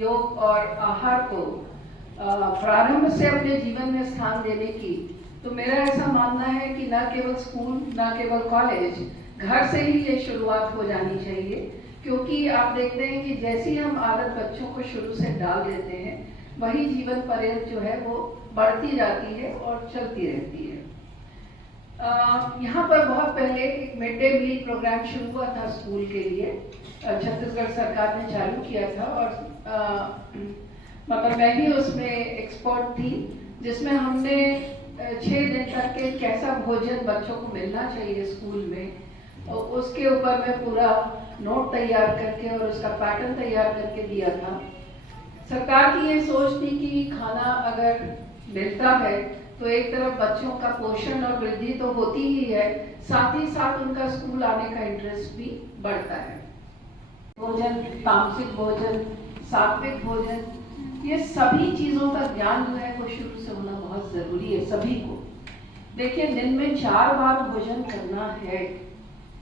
योग और आहार को प्रारंभ से अपने जीवन में स्थान देने की, तो मेरा ऐसा मानना है कि न केवल स्कूल, न केवल कॉलेज, घर से ही ये शुरुआत हो जानी चाहिए। क्योंकि आप देखते हैं कि जैसी हम आदत बच्चों को शुरू से डाल देते हैं, वही जीवन पर्यंत जो है वो बढ़ती जाती है और चलती रहती है। यहाँ पर बहुत पहले एक मिड डे मील प्रोग्राम शुरू हुआ था स्कूल के लिए, छत्तीसगढ़ सरकार ने चालू किया था, और मतलब मैं भी उसमें एक्सपर्ट थी, जिसमें हमने 6 दिन तक के कैसा भोजन बच्चों को मिलना चाहिए स्कूल में, और उसके ऊपर मैं पूरा नोट तैयार करके और उसका पैटर्न तैयार करके दिया था। सरकार की ये सोच थी कि खाना अगर मिलता है तो एक तरफ बच्चों का पोषण और वृद्धि तो होती ही है, साथ ही साथ उनका स्कूल आने का इंटरेस्ट भी बढ़ता है। भोजन, तामसिक भोजन, सात्विक भोजन, ये सभी चीजों का ज्ञान जो है वो शुरू से होना बहुत जरूरी है सभी को। देखिए, दिन में 4 बार भोजन करना है।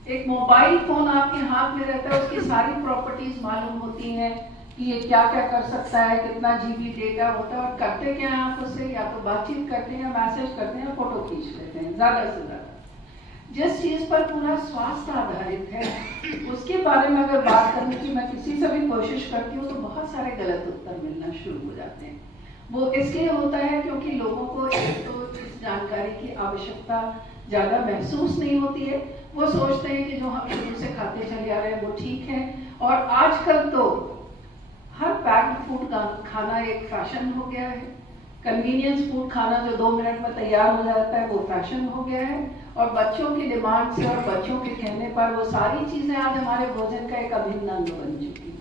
एक मोबाइल फोन आपके हाथ में रहता है, उसकी सारी प्रॉपर्टीज मालूम होती हैं कि ये क्या क्या कर सकता है, कितना जीबी डेटा होता है, और करते क्या हैं आप उससे, या तो बातचीत करते हैं, मैसेज करते हैं, फोटो खींच लेते हैं ज्यादा से ज्यादा। जिस चीज पर पूरा स्वास्थ्य आधारित है उसके बारे में अगर बात करने की मैं किसी से भी कोशिश करती हूँ तो बहुत सारे गलत उत्तर मिलना शुरू हो जाते हैं। वो इसलिए होता है क्योंकि लोगों को एक तो इस जानकारी की आवश्यकता ज्यादा महसूस नहीं होती है। वो सोचते हैं कि जो हम शुरू से खाते चले आ रहे हैं वो ठीक है, और आजकल तो हर पैक्ड फूड का खाना एक फैशन हो गया है। कन्वीनियंस फूड खाना जो 2 मिनट में तैयार हो जाता है वो फैशन हो गया है, और बच्चों की डिमांड से और बच्चों के कहने पर वो सारी चीजें आज हमारे भोजन का एक अभिन्न अंग बन चुकी हैं।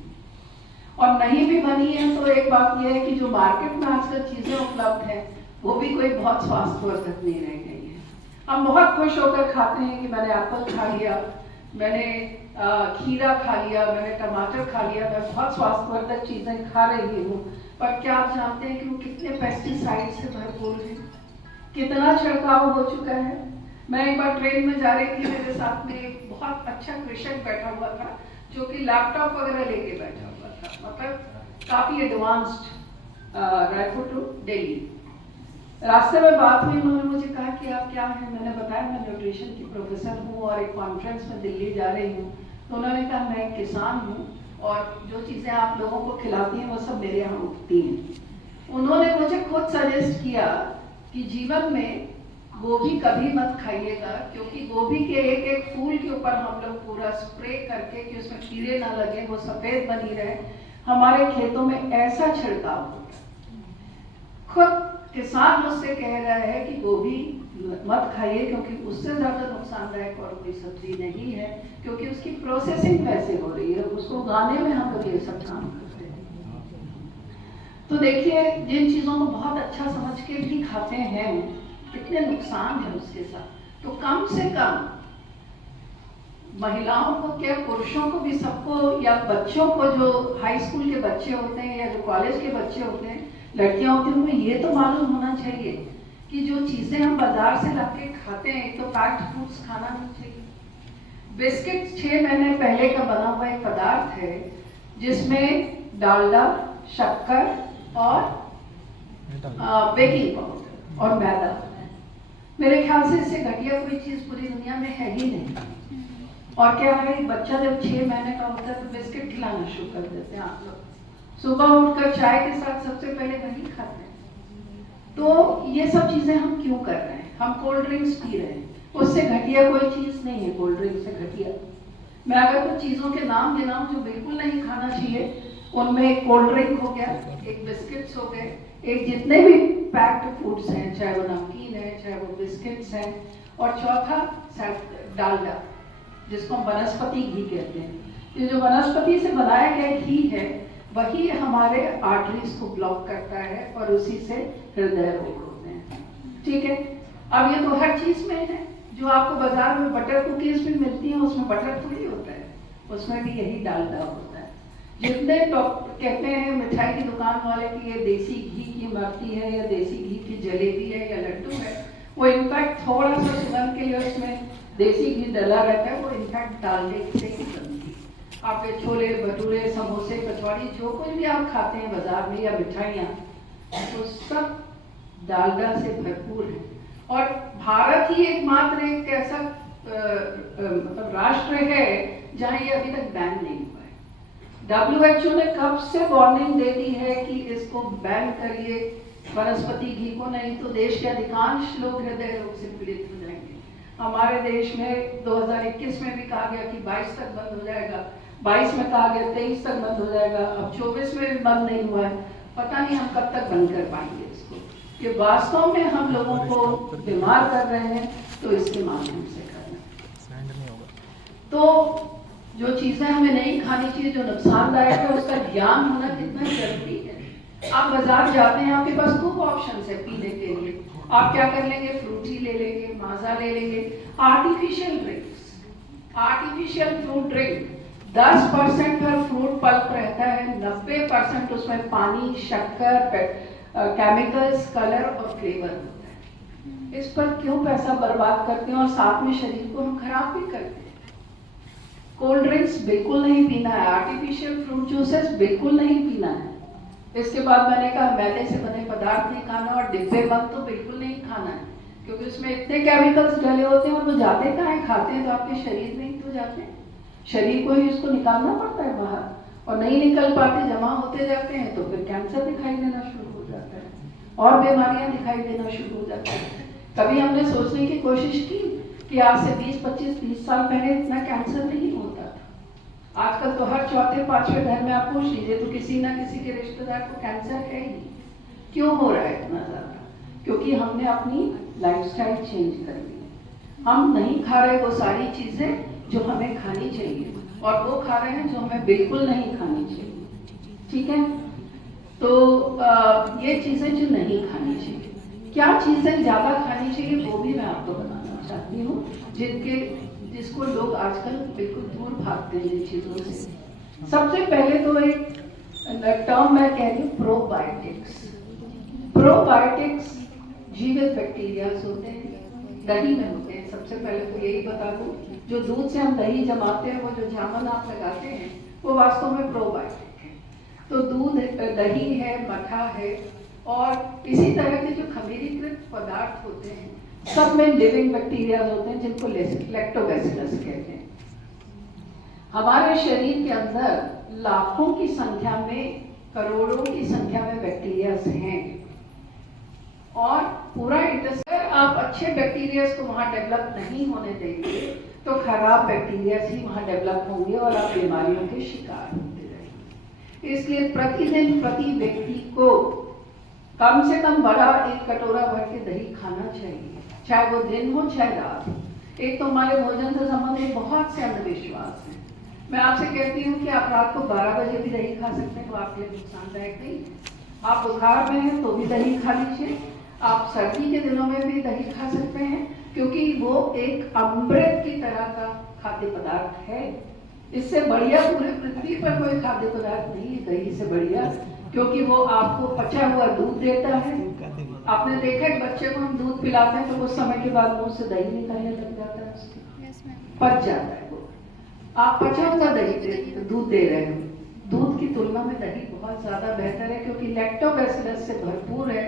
और नहीं भी बनी है तो एक बात यह है कि जो मार्केट में आजकल चीजें उपलब्ध है वो भी कोई बहुत स्वास्थ्यवर्धक नहीं रह गई है। हम बहुत खुश होकर खाते हैं कि मैंने एप्पल खा लिया, मैंने खीरा खा लिया, मैंने टमाटर खा लिया, मैं बहुत स्वास्थ्यवर्धक चीजें खा रही हूँ। पर क्या आप जानते हैं कि वो कितने पेस्टिसाइड से भरपूर है, कितना छिड़काव हो चुका है। मैं एक बार ट्रेन में जा रही थी, मेरे साथ में एक बहुत अच्छा कृषक बैठा हुआ था जो कि लैपटॉप वगैरह लेके बैठा हुआ था, मतलब काफी एडवांस्ड, रायपुर टू दिल्ली। रास्ते में बात हुई, उन्होंने मुझे कहा कि आप क्या हैं, मैंने बताया मैं न्यूट्रिशन की प्रोफेसर हूँ और एक कॉन्फ्रेंस में दिल्ली जा रही हूँ। तो उन्होंने कहा मैं एक किसान हूँ और जो चीज़ें आप लोगों को खिलाती हैं वो सब मेरे यहाँ उगती हैं। उन्होंने मुझे खुद सजेस्ट किया कि जीवन में गोभी कभी मत खाइएगा, क्योंकि गोभी के एक एक फूल के ऊपर हम लोग पूरा स्प्रे करके कि उसमें कीड़े ना लगे, वो सफेद बनी रहे, हमारे खेतों में ऐसा छिड़काव होता है। खुद किसान मुझसे कह रहा है कि गोभी मत खाइए क्योंकि उससे ज्यादा नुकसानदायक और कोई सब्जी नहीं है, क्योंकि उसकी प्रोसेसिंग कैसे हो रही है, उसको उगाने में हम लोग ये सब काम करते हैं। तो देखिए, जिन चीजों को बहुत अच्छा समझ के भी खाते हैं कितने नुकसान है उसके साथ। तो कम से कम महिलाओं को क्या, पुरुषों को भी, सबको, या बच्चों को, जो हाई स्कूल के बच्चे होते हैं या जो कॉलेज के बच्चे होते हैं, लड़कियां होती हैं, उनको ये तो मालूम होना चाहिए कि जो चीजें हम बाजार से लाके खाते हैं तो पैक्ड फूड्स खाना नहीं चाहिए। बिस्किट 6 महीने पहले का बना हुआ एक पदार्थ है जिसमें डालडा, शक्कर और बेकिंग पाउडर और मैदा। मेरे ख्याल से इससे घटिया कोई चीज पूरी दुनिया में है ही नहीं। और क्या है, बच्चा जब 6 महीने का होता है तो बिस्किट खिलाना शुरू कर देते हैं आप लोग। सुबह उठकर चाय के साथ सबसे पहले वही खाते हैं। तो ये सब चीजें हम क्यों कर रहे हैं? हम कोल्ड ड्रिंक्स पी रहे हैं, उससे घटिया कोई चीज नहीं है कोल्ड ड्रिंक से घटिया। मैं अगर कुछ चीजों के नाम गिनाऊं जो बिल्कुल नहीं खाना चाहिए, उनमें एक कोल्ड ड्रिंक हो गया, एक बिस्किट्स हो गए, एक जितने भी पैक्ड फूड्स हैं, चाहे वो नमकीन है, चाहे वो बिस्किट्स हैं, और चौथा डालडा, जिसको हम वनस्पति घी कहते हैं। ये जो वनस्पति से बनाया गया घी है वही हमारे आर्टरीज को ब्लॉक करता है और उसी से हृदय रोग होते हैं। ठीक है, अब ये तो हर चीज में है। जो आपको बाजार में बटर कुकीज भी मिलती हैं उसमें बटर थोड़ी होता है, उसमें भी यही डालडा होता है। जितने डॉक्टर कहते हैं मिठाई की दुकान वाले कि ये देसी घी की इमरती है या देसी घी की जलेबी है या लड्डू है, वो इनफैक्ट थोड़ा सा सुगंध के लिए उसमें देसी घी डला रहता है, वो इनफैक्ट डालडे से ही बनती है। आपके छोले भटूरे समोसे कचौड़ी जो कुछ भी आप खाते हैं बाजार में या मिठाइयाँ, वो सब डालडा से भरपूर है। और भारत ही एकमात्र एक ऐसा मतलब राष्ट्र है जहाँ ये अभी तक बैन नहीं हुआ है। WHO ने कब से वार्निंग दे दी है कि इसको बैन करिए वनस्पति घी को, नहीं तो देश के अधिकांश लोग हृदय रोग से पीड़ित हो जाएंगे। हमारे देश में 2021 में भी कहा गया कि 22 तक बंद हो जाएगा, 22 में कहा गया 23 तक बंद हो जाएगा, अब 24 में भी बंद नहीं हुआ है। पता नहीं हम कब तक बंद कर पाएंगे इसको। ये वास्तव में हम लोगों को बीमार कर रहे हैं, तो इसके माध्यम से करना। तो जो चीजें हमें नहीं खानी चाहिए, जो नुकसानदायक है, उसका ज्ञान होना कितना जरूरी है। आप बाजार जाते हैं, आपके पास खूब ऑप्शन है पीने के लिए। आप क्या कर लेंगे, फ्रूटी ले लेंगे, माजा ले लेंगे, artificial drinks, artificial fruit drink 10% पर फ्रूट पल्प रहता है, 90% उसमें पानी, शक्कर, केमिकल्स, कलर और फ्लेवर होता है। इस पर क्यों पैसा बर्बाद करते हैं और साथ में शरीर को हम खराब भी करते हैं। कोल्ड ड्रिंक्स बिल्कुल नहीं पीना है, आर्टिफिशियल फ्रूट जूसेस बिल्कुल नहीं पीना है। इसके बाद मैंने कहा मैदे से बने पदार्थ नहीं खाना, और डिब्बे बंद तो बिल्कुल नहीं खाना है, क्योंकि उसमें इतने केमिकल्स डले होते हैं और वो जाते कहाँ हैं, खाते हैं तो आपके शरीर में ही तो जाते हैं। शरीर को ही उसको निकालना पड़ता है बाहर, और नहीं निकल पाते, जमा होते जाते हैं, तो फिर कैंसर दिखाई देना शुरू हो जाता है और बीमारियां दिखाई देना शुरू हो जाती है। कभी हमने सोचने की कोशिश की कि आज से 20, 25, 30 साल पहले इतना कैंसर नहीं होता था। आजकल तो हर चौथे पांचवें घर में आप पूछ लीजिए तो किसी ना किसी के रिश्तेदार को कैंसर है ही। क्यों हो रहा है इतना ज्यादा? क्योंकि हमने अपनी लाइफस्टाइल चेंज कर ली। हम नहीं खा रहे वो सारी चीजें जो हमें खानी चाहिए, और वो खा रहे हैं जो हमें बिल्कुल नहीं खानी चाहिए। ठीक है, तो ये चीजें जो नहीं खानी चाहिए, क्या चीजें ज्यादा खानी चाहिए वो भी मैं आपको बताना चाहती हूँ, जिसको लोग आजकल बिल्कुल दूर भागते हैं इन चीजों से। सबसे पहले तो एक टर्म मैं कह रही हूँ, प्रोबायोटिक्स। प्रोबायोटिक्स जीवित बैक्टीरिया होते हैं, दही में होते हैं। सबसे पहले तो यही बता दूं, जो दूध से हम दही जमाते हैं, वो जो जामन आप लगाते हैं, वो वास्तव में प्रोबायोटिक है। तो दूध, दही है, मठा है, और इसी तरह के जो खमीरीकृत पदार्थ होते हैं, सब में लिविंग बैक्टीरिया होते हैं, जिनको लैक्टोबैसिलस कहते हैं। हमारे शरीर के अंदर लाखों की संख्या में, करोड़ों की संख्या में बैक्टीरिया हैं, और पूरा इंटेस्टाइन, आप अच्छे बैक्टीरियाज को वहां डेवलप नहीं होने देंगे तो खराब बैक्टीरियाज ही वहां डेवलप होंगे और आप बीमारियों के शिकार होते रहेंगे। इसलिए प्रतिदिन प्रति व्यक्ति को कम से कम बड़ा 1 कटोरा भर के दही खाना चाहिए, चाहे वो दिन हो चाहे रात हो। एक तो हमारे भोजन से संबंधित बहुत से अंधविश्वास हैं। मैं आपसे कहती हूँ कि आप रात को 12 बजे भी दही खा सकते हैं, तो आपके लिए नुकसानदायक नहीं। आप बुखार में हैं तो भी दही खा लीजिए, आप सर्दी के दिनों में भी दही खा सकते हैं, क्योंकि वो एक अमृत की तरह का खाद्य पदार्थ है। इससे बढ़िया पूरे पृथ्वी पर कोई खाद्य पदार्थ नहीं है दही से बढ़िया, क्योंकि वो आपको पचा हुआ दूध देता है। आपने देखा है बच्चे को हम दूध पिलाते हैं तो कुछ समय के बाद मुंह से दही निकलने लग जाता है, उसके पच जाता है वो। आप पचा हुआ दही दूध दे रहे हो, दूध की तुलना में दही बहुत ज्यादा बेहतर है, क्योंकि लैक्टोबैसिलस से भरपूर है,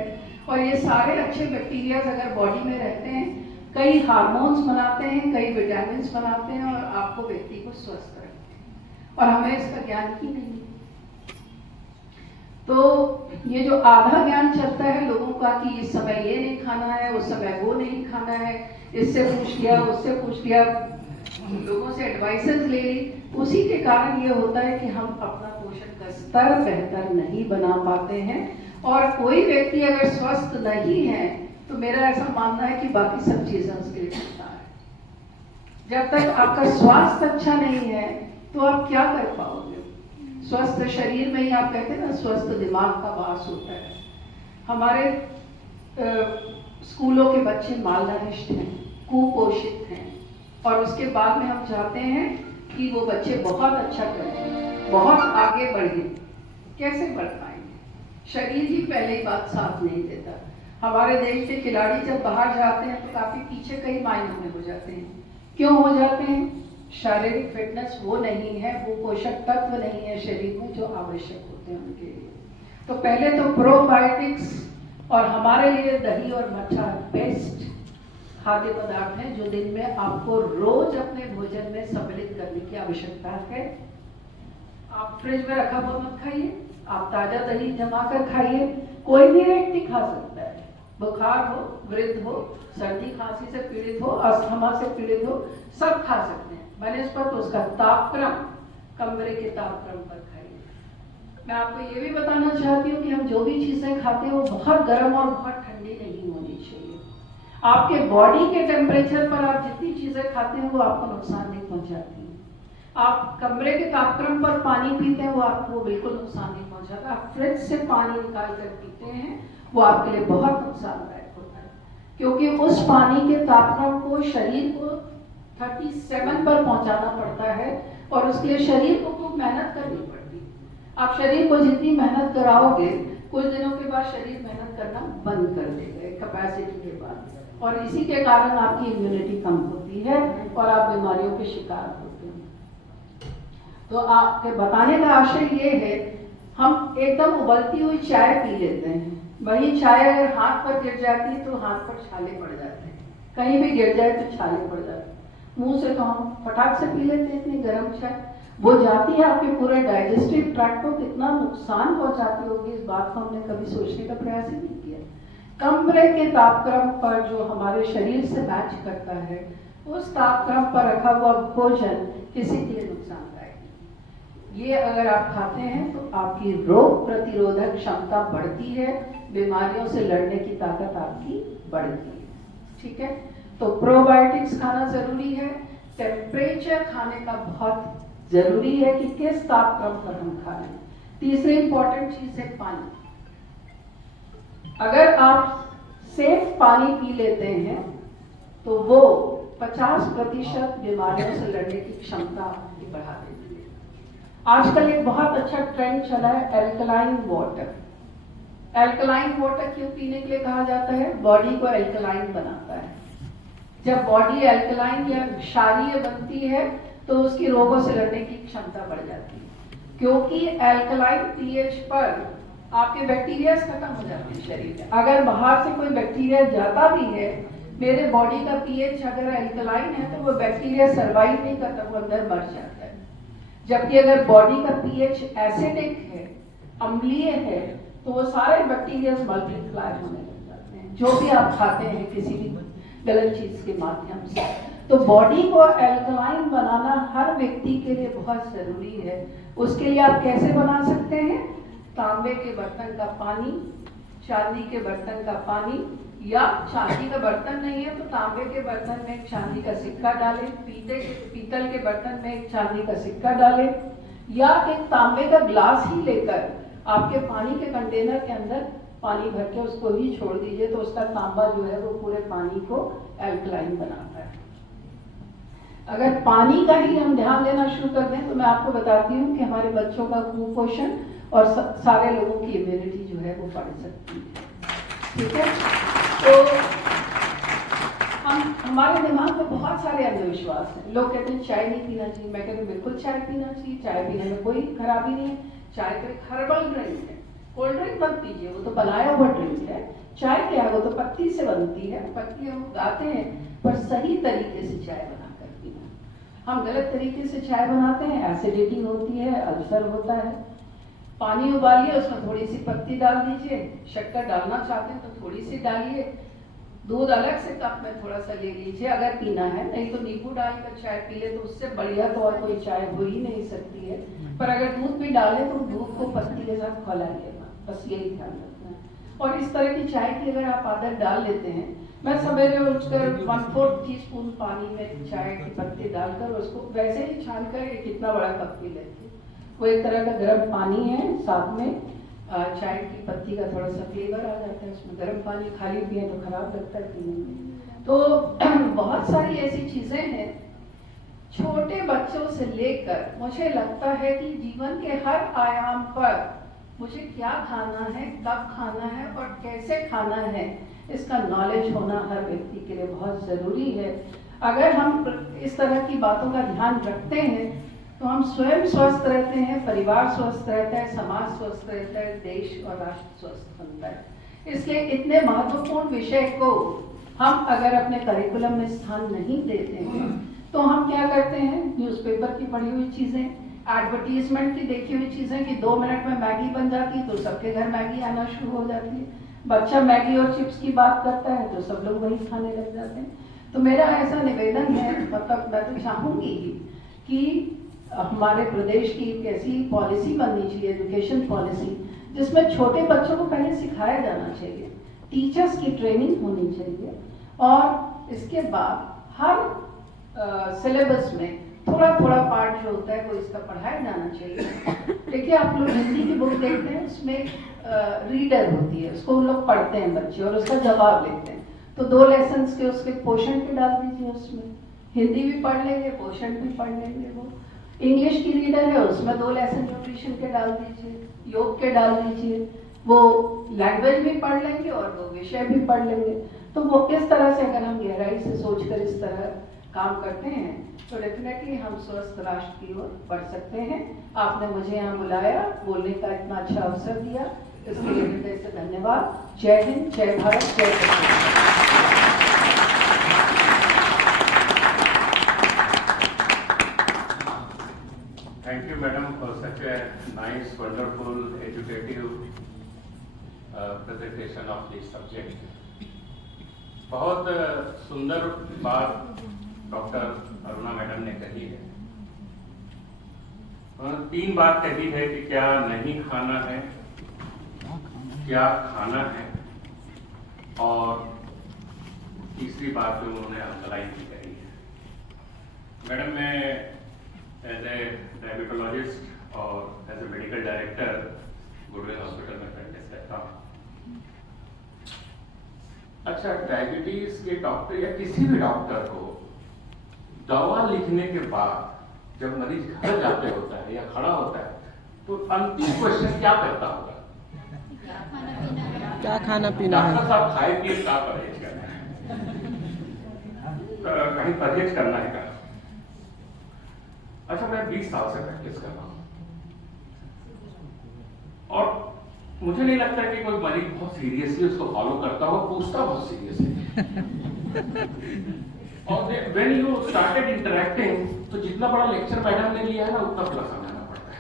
और ये सारे अच्छे बैक्टीरिया अगर बॉडी में रहते हैं, कई हार्मोन्स बनाते हैं, कई विटामिन बनाते हैं, और आपको व्यक्ति को स्वस्थ रखते हैं, और हमें इसका ज्ञान ही नहीं। तो ये जो आधा ज्ञान चलता है लोगों का कि इस समय ये नहीं खाना है, उस समय वो नहीं खाना है, इससे पूछ लिया, उससे पूछ लिया, लोगों से एडवाइसेस ले ली, उसी के कारण ये होता है कि हम अपना पोषण का स्तर बेहतर नहीं बना पाते हैं। और कोई व्यक्ति अगर स्वस्थ नहीं है तो मेरा ऐसा मानना है कि बाकी सब चीजें उसके लिए बेकार है। जब तक आपका स्वास्थ्य अच्छा नहीं है तो आप क्या कर पाओगे? स्वस्थ शरीर में ही, आप कहते हैं ना, स्वस्थ दिमाग का वास होता है। हमारे स्कूलों के बच्चे मालनरिष्ट हैं, कुपोषित हैं, और उसके बाद में हम चाहते हैं कि वो बच्चे बहुत अच्छा करें, बहुत आगे बढ़े। कैसे बढ़ पाएंगे? शरीर ही पहले ही बात साथ नहीं देता। हमारे देश के खिलाड़ी जब बाहर जाते हैं तो काफी पीछे कई मायनों में हो जाते हैं। क्यों हो जाते हैं? शारीरिक फिटनेस वो नहीं है, वो पोषक तत्व नहीं है शरीर में जो आवश्यक होते हैं उनके लिए। तो पहले तो प्रोबायोटिक्स, और हमारे लिए दही और मट्ठा बेस्ट खाद्य पदार्थ हैं जो दिन में आपको रोज अपने भोजन में सम्मिलित करने की आवश्यकता है। आप फ्रिज में रखा हुआ मत खाइए, आप ताजा दही जमा कर खाइए। कोई भी व्यक्ति खा सकता है, बुखार हो, वृद्ध हो, सर्दी खांसी से पीड़ित हो, अस्थमा से पीड़ित हो, सब खा सकते हैं। बनस्पत उसका तापक्रम कमरे के तापक्रम पर खाइए। मैं आपको ये भी बताना चाहती हूँ कि हम जो भी चीजें खाते हैं वो बहुत गर्म और बहुत ठंडी नहीं होनी चाहिए। आपके बॉडी के टेम्परेचर पर आप जितनी चीजें खाते हैं वो आपको नुकसान नहीं पहुंचाती। आप कमरे के तापक्रम पर पानी पीते हैं वो आपको बिल्कुल नुकसान नहीं पहुंचाता। आप फ्रिज से पानी निकाल कर पीते हैं वो आपके लिए बहुत नुकसानदायक होता है, क्योंकि उस पानी के तापक्रम को शरीर को 37 पर पहुंचाना पड़ता है और उसके लिए शरीर को खूब मेहनत करनी पड़ती है। आप शरीर को जितनी मेहनत कराओगे कुछ दिनों के बाद शरीर मेहनत करना बंद कर देगा कैपेसिटी के बाद, और इसी के कारण आपकी इम्यूनिटी कम होती है और आप बीमारियों के शिकार होते हैं। तो आपके बताने का आशय ये है, हम एकदम उबलती हुई चाय पी लेते हैं, वही चाय अगर हाथ पर गिर जाती है तो हाथ पर छाले पड़ जाते हैं, कहीं भी गिर जाए तो छाले पड़ जाते हैं। मुंह से तो हम फटाक से पी लेते हैं इतनी गर्म चाय, वो जाती है आपके पूरे डाइजेस्टिव ट्रैक्ट को कितना नुकसान पहुंचाती होगी, इस बात को हमने कभी सोचने का प्रयास ही नहीं किया। कमरे के तापक्रम पर जो हमारे शरीर से मैच करता है उस तापक्रम पर रखा हुआ भोजन किसी के लिए नुकसानदायक नहीं। ये अगर आप खाते हैं तो आपकी रोग प्रतिरोधक क्षमता बढ़ती है, बीमारियों से लड़ने की ताकत आपकी बढ़ती है। ठीक है, तो प्रोबायोटिक्स खाना जरूरी है। टेम्परेचर खाने का बहुत जरूरी है कि किस तापक्रम पर हम खा रहे हैं। तीसरी इंपॉर्टेंट चीज है पानी। अगर आप सेफ पानी पी लेते हैं तो वो 50% बीमारियों से लड़ने की क्षमता आपकी बढ़ा देती है। आजकल एक बहुत अच्छा ट्रेंड चला है एल्कलाइन वाटर। एल्कलाइन वाटर क्यों पीने के लिए कहा जाता है? बॉडी को एल्कलाइन बनाता है। जब बॉडी एल्कलाइन या क्षारीय बनती है तो उसकी रोगों से लड़ने की क्षमता बढ़ जाती है, क्योंकि एल्कलाइन पीएच पर आपके बैक्टीरिया खत्म हो जाते हैं शरीर में। अगर बाहर से कोई बैक्टीरिया जाता भी है, मेरे बॉडी का पीएच अगर एल्कलाइन है तो वो बैक्टीरिया सर्वाइव नहीं करता, वो अंदर मर जाता है। जबकि अगर बॉडी का पीएच एसिडिक है, अम्लीय है, तो वो सारे बैक्टीरिया मल्टीप्लाई होने लग जाते हैं, जो भी आप खाते हैं किसी भी गलत चीज के माध्यम से। तो बॉडी को एल्कलाइन बनाना हर व्यक्ति के लिए बहुत जरूरी है। उसके लिए आप कैसे बना सकते हैं? तांबे के बर्तन का पानी, चांदी के बर्तन का पानी, या चांदी का बर्तन नहीं है तो तांबे के बर्तन में एक चांदी का सिक्का डालें, पीतल के बर्तन में एक चांदी का सिक्का डालें, या एक तांबे का ग्लास ही लेकर आपके पानी के कंटेनर के अंदर पानी भर के उसको ही छोड़ दीजिए, तो उसका तांबा जो है वो पूरे पानी को एल्कलाइन बनाता है। अगर पानी का ही हम ध्यान देना शुरू कर दें तो मैं आपको बताती हूँ कि हमारे बच्चों का कुपोषण और सारे लोगों की इम्यूनिटी जो है वो बढ़ सकती है। ठीक है, तो हमारे दिमाग में बहुत सारे अंधविश्वास हैं। लोग कहते हैं चाय नहीं पीना चाहिए, मैं कहती हूँ बिल्कुल चाय पीना चाहिए, चाय पीने में कोई खराबी नहीं है। चाय तो एक हर्बल ड्रिंक है, कोल्ड ड्रिंक मत पीजिए, वो तो बनाया हुआ ड्रिंक है। चाय क्या है? वो तो पत्ती से बनती है, पत्ती हम उगाते हैं, पर सही तरीके से चाय बनाकर पीना। हम गलत तरीके से चाय बनाते हैं, एसिडिटी होती है, अल्सर होता है। पानी उबालिए, उसमें थोड़ी सी पत्ती डाल दीजिए, शक्कर डालना चाहते हैं तो थोड़ी सी डालिए, दूध अलग से कप में थोड़ा सा ले लीजिए अगर पीना है, नहीं तो नींबू डालकर चाय पी ले तो उससे बढ़िया तो और कोई चाय हो ही नहीं सकती है। पर अगर दूध भी डाले तो दूध को पत्ती के साथ खौलाइएगा, बस यही ध्यान रखना है। और इस तरह की चाय की अगर आप आदत डाल लेते हैं, मैं सवेरे उठकर 1/4 टीस्पून पानी में चाय की पत्ती डालकर उसको वैसे ही छान कर कितना बड़ा कप पी लेती हूँ। वो एक तरह का गर्म पानी है, साथ में चाय की पत्ती का थोड़ा सा फ्लेवर आ जाता है उसमें। गर्म पानी खाली पिए तो खराब लगता है पीने में। तो बहुत सारी ऐसी चीजें हैं, छोटे बच्चों से लेकर मुझे लगता है कि जीवन के हर आयाम पर मुझे क्या खाना है, कब खाना है और कैसे खाना है, इसका नॉलेज होना हर व्यक्ति के लिए बहुत जरूरी है। अगर हम इस तरह की बातों का ध्यान रखते हैं तो हम स्वयं स्वस्थ रहते हैं, परिवार स्वस्थ रहता है, समाज स्वस्थ रहता है, देश और राष्ट्र स्वस्थ बनता है। इसलिए इतने महत्वपूर्ण विषय को हम अगर अपने करिकुलम में स्थान नहीं देते हैं तो हम क्या करते हैं, न्यूज़पेपर की पढ़ी हुई चीजें, एडवर्टीजमेंट की देखी हुई चीजें कि 2 मिनट में मैगी बन जाती है तो सबके घर मैगी आना शुरू हो जाती है। बच्चा मैगी और चिप्स की बात करता है तो सब लोग वही खाने लग जाते हैं। तो मेरा ऐसा निवेदन है, मतलब मैं तो चाहूंगी कि हमारे प्रदेश की एक ऐसी पॉलिसी बननी चाहिए, एजुकेशन पॉलिसी, जिसमें छोटे बच्चों को पहले सिखाया जाना चाहिए, टीचर्स की ट्रेनिंग होनी चाहिए और इसके बाद हर सिलेबस में थोड़ा थोड़ा पार्ट जो होता है वो इसका पढ़ाया जाना चाहिए। देखिए आप लोग हिंदी की बुक देखते हैं, उसमें रीडर होती है, उसको लोग पढ़ते हैं बच्चे और उसका जवाब लिखते हैं। तो 2 लेसन्स के उसके पोर्शन के डाल दीजिए, उसमें हिंदी भी पढ़ लेंगे, पोर्शन भी पढ़ लेंगे। वो इंग्लिश की रीडर है, उसमें 2 लेसन न्यूट्रिशन के डाल दीजिए, योग के डाल दीजिए। वो लैंग्वेज भी पढ़ लेंगे और वो विषय भी पढ़ लेंगे। तो वो इस तरह से अगर हम गहराई से सोचकर इस तरह काम करते हैं तो डेफिनेटली हम स्वस्थ राष्ट्र की ओर बढ़ सकते हैं। आपने मुझे यहाँ बुलाया, बोलने का इतना अच्छा अवसर दिया, इसके लिए हृदय से धन्यवाद। जय हिंद, जय भारत, जय Bharat. Thank you, madam, for such a nice, wonderful, educative presentation of this subject. बहुत सुंदर बात डॉक्टर अरुणा मैडम ने कही है। 3 बात कही है कि क्या नहीं खाना है, क्या खाना है, और तीसरी बात जो उन्होंने अंडरलाइन की कही है। मैडम, मैं एज ए डायबिटोलॉजिस्ट और as a medical director Goodwill hospital में प्रैक्टिस करता हूँ। अच्छा, डायबिटीज के डॉक्टर या किसी भी डॉक्टर को दवा लिखने के बाद जब मरीज घर जाते होता है या खड़ा होता है तो अंतिम क्वेश्चन क्या करता होगा? क्या खाना पीना है? डॉक्टर साहब खाए पिए का परहेज करना है, कहीं परहेज करना है क्या? अच्छा, मैं 20 साल से प्रैक्टिस कर रहा हूं और मुझे नहीं लगता कि कोई मरीज बहुत सीरियसली उसको फॉलो करता हो, पूछता बहुत सीरियसली। और व्हेन यू स्टार्टेड इंटरेक्टिंग तो जितना बड़ा लेक्चर मैडम ने लिया है ना उतना पूरा समझाना पड़ता है।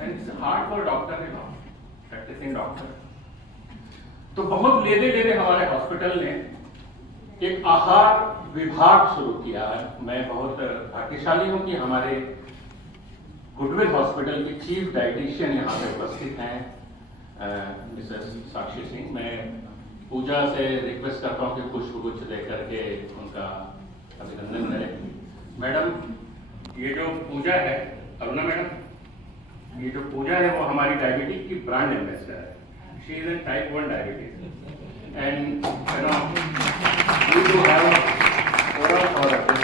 And it's hard for doctor, you know, practicing doctor. तो बहुत लेदे लेदे हमारे हॉस्पिटल ने एक आहार विभाग शुरू किया है। मैं बहुत भाग्यशाली हूं कि हमारे गुडविल हॉस्पिटल की चीफ डाइटिशियन यहाँ पे उपस्थित हैं, मिसेस साक्षी सिंह। मैं पूजा से रिक्वेस्ट करता हूँ कि पुष्पगुच्छ देकर के उनका अभिनंदन करें। मैडम, ये जो पूजा है, अरुणा मैडम, ये जो पूजा है वो हमारी डायबिटीज की ब्रांड एम्बेसडर है। She is in type 1 diabetes and you know we do have oral for this.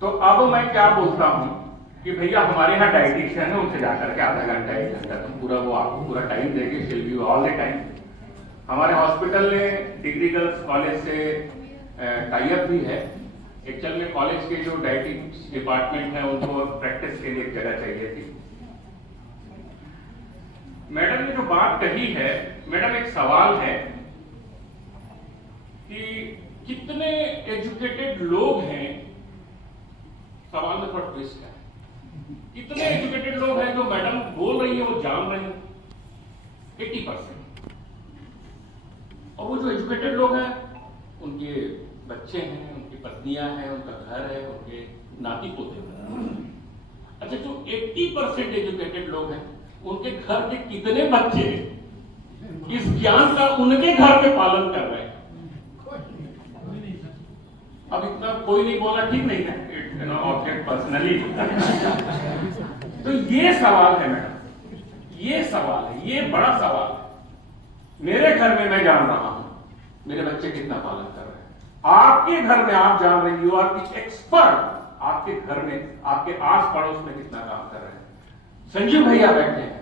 तो अब मैं क्या बोलता हूँ कि भैया हमारे यहाँ डाइटिशियन है, उनसे जाकर के आधा घंटा 1 घंटा तो पूरा वो आपको पूरा टाइम देगी, she will give all the time. हमारे हॉस्पिटल ने डिग्री गर्ल्स कॉलेज से टाई अप भी है। एक्चुअल में कॉलेज के जो डाइटिक्स डिपार्टमेंट है उनको प्रैक्टिस के लिए एक जगह चाहिए थी। मैडम ने जो बात कही है, मैडम एक सवाल है कि कितने एजुकेटेड लोग हैं, सवाल में थोड़ा ट्विस्ट है। कितने एजुकेटेड लोग हैं जो मैडम बोल रही है वो जान रहे हैं? 80%। और वो जो एजुकेटेड लोग हैं उनके बच्चे हैं, उनकी पत्नियां हैं, उनका घर है, उनके नाती पोते हैं। अच्छा, जो 80% एजुकेटेड लोग हैं उनके घर के कितने बच्चे इस ज्ञान का उनके घर पे पालन कर रहे हैं? अब इतना कोई नहीं बोला, ठीक नहीं है, ऑब्जेक्ट पर्सनली। तो ये सवाल है मैडम, ये सवाल है, ये बड़ा सवाल है। मेरे घर में मैं जान रहा हूं मेरे बच्चे कितना पालन कर रहे हैं। आपके घर में आप जान रहे, यू आर द एक्सपर्ट, आपके घर में आपके आस पड़ोस में कितना काम कर रहे हैं। संजीव भैया बैठे हैं,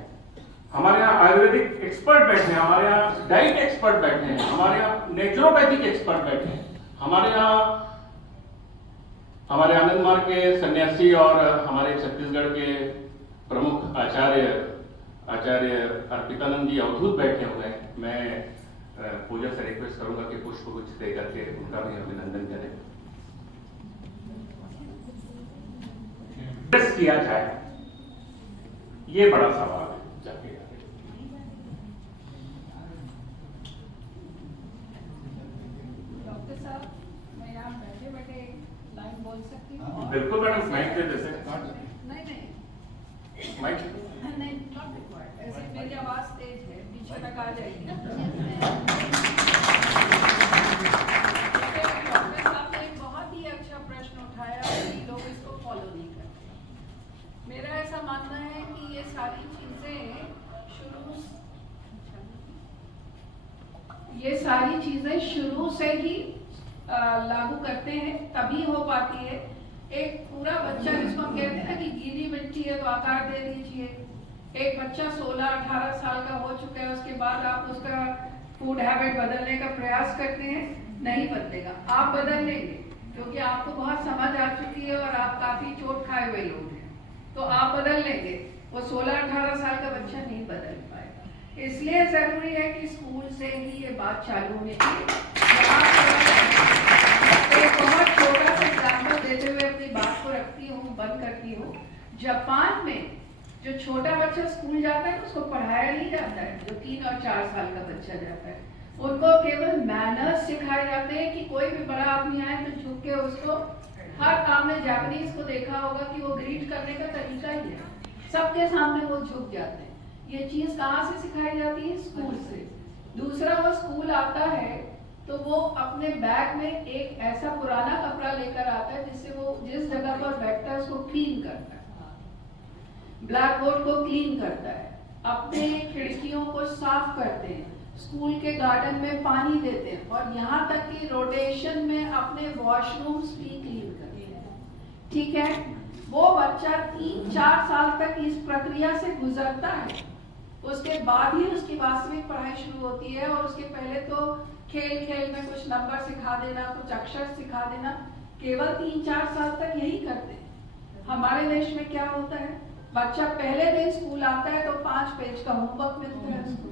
हमारे यहाँ आयुर्वेदिक एक्सपर्ट बैठे हैं, हमारे यहाँ डाइट एक्सपर्ट बैठे हैं, हमारे यहाँ नेचुरोपैथिक एक्सपर्ट बैठे हैं। हमारे यहाँ हमारे आनंद मार्ग के सन्यासी और हमारे छत्तीसगढ़ के प्रमुख आचार्य अर्पितानंद जी अवधूत बैठे हुए हैं। मैं पूजा से रिक्वेस्ट करूंगा कि पुष्प गुच्छ दे करके उनका भी अभिनंदन करें। किया जाए ये बड़ा सवाल है जाके। डॉक्टर साहब, मैं यहाँ बैठे बैठे लाइन बोल सकती हूँ? बिल्कुल मैडम, माइक पे जैसे नहीं माइक नहीं, नॉट रिक्वायर्ड। ऐसे मेरी आवाज तेज है, बीच में आ जाएगी। डॉक्टर साहब ने एक बहुत ही अच्छा प्रश्न उठाया कि लोग इसको फॉलो नहीं करते। मेरा ऐसा मानना है कि ये सारी चीजें शुरू से ही लागू करते हैं, तभी हो पाती है। एक पूरा बच्चा, जिसको हम कहते हैं ना कि गीली मिट्टी है तो आकार दे दीजिए। एक बच्चा 16-18 साल का हो चुका है, उसके बाद आप उसका फूड हैबिट बदलने का प्रयास करते हैं, नहीं बदलेगा। आप बदल लेंगे क्योंकि आपको बहुत समझ आ चुकी है और आप काफी चोट खाए हुए लोग हैं, तो आप बदल लेंगे। वो 16-18 साल का बच्चा नहीं बदल पाएगा। इसलिए जरूरी है कि स्कूल से ही ये बात चालू होनी चाहिए। एक बहुत छोटा सा एग्जाम्पल देते हुए अपनी बात को रखती हूँ, बंद करती हूँ। जापान में जो छोटा बच्चा स्कूल जाता है उसको पढ़ाया नहीं जाता है, जो 3 और 4 साल का बच्चा जाता है। उनको केवल मैनर्स सिखाए जाते हैं कि कोई भी बड़ा आदमी आए तो झुक के उसको, हर काम में जापानीज को देखा होगा कि वो ग्रीट करने का तरीका ही है, सबके सामने वो झुक जाते हैं। ये चीज कहाँ से सिखाई जाती है? स्कूल से। दूसरा, वो स्कूल आता है तो वो अपने बैग में एक ऐसा पुराना कपड़ा लेकर आता है जिससे वो जिस जगह पर बैठता है उसको क्लीन करता है, ब्लैक बोर्ड को क्लीन करता है, अपने खिड़कियों को साफ करते हैं, स्कूल के गार्डन में पानी देते हैं, और यहाँ तक कि रोटेशन में अपने वॉशरूम्स भी क्लीन करते हैं। ठीक है, वो बच्चा 3-4 साल तक इस प्रक्रिया से गुजरता है, उसके बाद ही उसकी वास्तविक पढ़ाई शुरू होती है। और उसके पहले तो खेल खेल में कुछ नंबर सिखा देना, कुछ अक्षर सिखा देना, केवल 3-4 साल तक यही करते हैं। हमारे देश में क्या होता है, बच्चा पहले दिन स्कूल आता है तो 5 पेज का होमवर्क मिलता है स्कूल।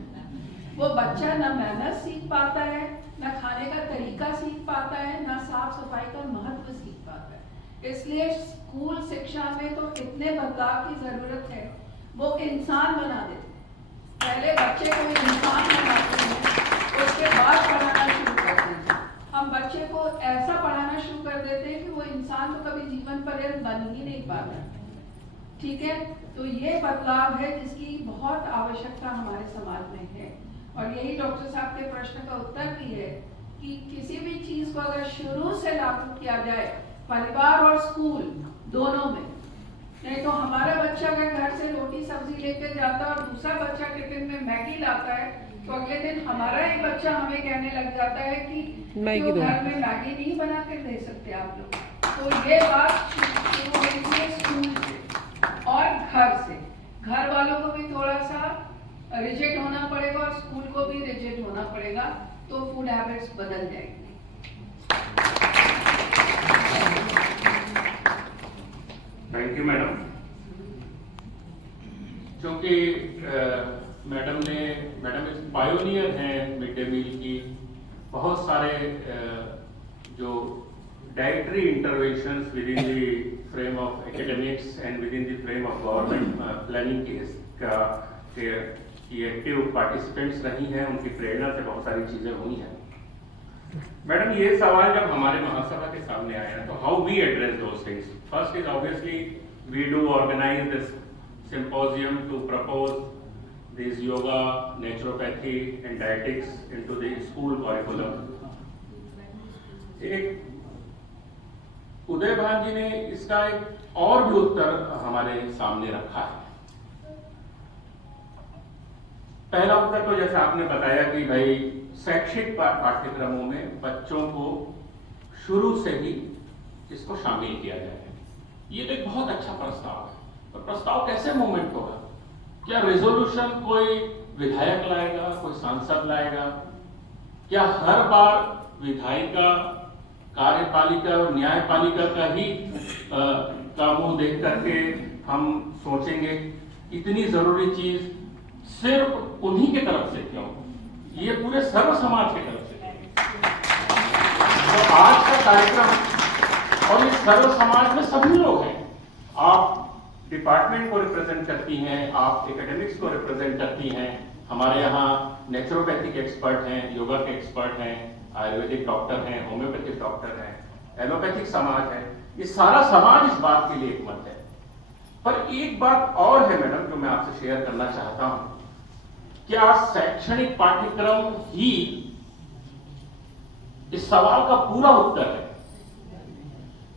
वो बच्चा न मैनर्स सीख पाता है, न खाने का तरीका सीख पाता है, न साफ सफाई का महत्व सीख पाता है। इसलिए स्कूल शिक्षा में तो इतने बदलाव की जरूरत है। वो इंसान बना देते हैं, पहले बच्चे को इंसान बनाते हैं, उसके बाद पढ़ाना शुरू करते हैं। हम बच्चे को ऐसा पढ़ाना शुरू कर देते हैं कि वो इंसान तो कभी जीवन पर्यंत बन ही नहीं पाता। ठीक है, तो ये बदलाव है जिसकी बहुत आवश्यकता हमारे समाज में है। और यही डॉक्टर साहब के प्रश्न का उत्तर भी है कि किसी भी चीज को अगर शुरू से लागू किया जाए, परिवार और स्कूल दोनों में, नहीं तो हमारा बच्चा अगर घर से रोटी सब्जी लेके जाता है और दूसरा बच्चा टिफिन में मैगी लाता है, तो अगले दिन हमारा ही बच्चा हमें कहने लग जाता है कि क्यों घर में मैगी नहीं बना कर दे सकते आप लोग। तो ये बात शुरू होनी चाहिए स्कूल से और घर से। घर वालों को भी थोड़ा सा रिजिड होना पड़ेगा और स्कूल को भी रिजिड होना पड़ेगा, तो फूड हैबिट्स बदल जाएंगे। Thank you madam. क्योंकि मैडम इस पायोनियर हैं मिड डे मील की, बहुत सारे जो dietary interventions with in the frame of academics and with in the frame of government planning की एक्टिव पार्टिसिपेंट्स रही हैं, उनकी प्रेरणा से बहुत सारी चीजें हुई हैं। मैडम, ये सवाल जब हमारे महासभा के सामने आया तो how we address those things? First is obviously we do organise this symposium to propose this yoga, naturopathy and dietetics into the school curriculum. एक उदय भान जी ने इसका एक और भी उत्तर हमारे सामने रखा है। पहला उत्तर तो जैसे आपने बताया कि भाई शैक्षिक पाठ्यक्रमों में बच्चों को शुरू से ही इसको शामिल किया जाए। ये तो एक बहुत अच्छा प्रस्ताव है। तो प्रस्ताव कैसे मूवमेंट होगा? क्या रेजोल्यूशन कोई विधायक लाएगा, कोई सांसद लाएगा? क्या हर बार विधायिका कार्यपालिका और न्यायपालिका का ही का मुंह देख करके हम सोचेंगे। इतनी जरूरी चीज सिर्फ उन्हीं के तरफ से क्यों, ये पूरे सर्व समाज की तरफ से। तो आज का कार्यक्रम और ये सर्व समाज में सभी लोग हैं। आप डिपार्टमेंट को रिप्रेजेंट करती हैं, आप एकेडमिक्स को रिप्रेजेंट करती हैं। हमारे यहाँ नेचुरोपैथिक एक्सपर्ट हैं, योगा के एक्सपर्ट हैं, आयुर्वेदिक डॉक्टर हैं, होम्योपैथिक डॉक्टर हैं, एलोपैथिक समाज है। ये सारा समाज इस बात के लिए एकमत है। पर एक बात और है मैडम जो मैं आपसे शेयर करना चाहता हूं, क्या शैक्षणिक पाठ्यक्रम ही इस सवाल का पूरा उत्तर है?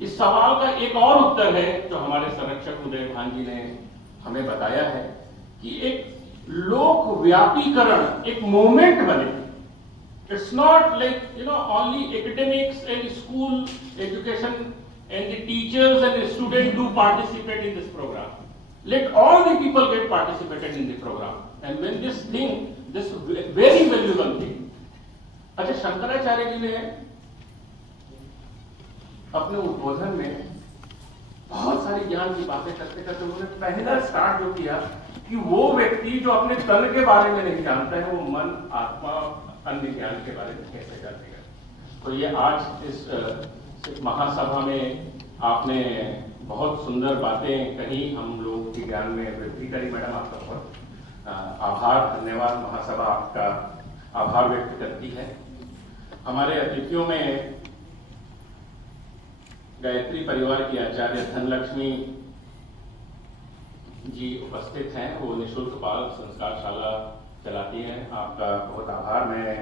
इस सवाल का एक और उत्तर है जो हमारे संरक्षक उदय भान जी ने हमें बताया है कि एक लोक व्यापीकरण, एक मूवमेंट बने। It's not like only academics and school education and the teachers and the students do participate in this program. Let all the people get participated in the program. And when this very valuable thing, अच्छा शंकराचार्य जी ने अपने उद्बोधन में बहुत सारी ज्ञान की बातें करते करते उन्होंने पहला स्टार्ट जो किया कि वो व्यक्ति जो अपने तन के बारे में नहीं जानता है, वो मन, आत्मा, अन्य ज्ञान के बारे में कैसे जानेगा। तो ये आज इस महासभा में आपने बहुत सुंदर बातें कही, हम लोग के ज्ञान में वृद्धि करी। मैडम आपका बहुत आभार, धन्यवाद। महासभा आपका आभार व्यक्त करती है। हमारे अतिथियों में गायत्री परिवार की आचार्य धनलक्ष्मी जी उपस्थित हैं। वो निःशुल्क बाल संस्कार शाला चलाती हैं। आपका बहुत आभार। मैं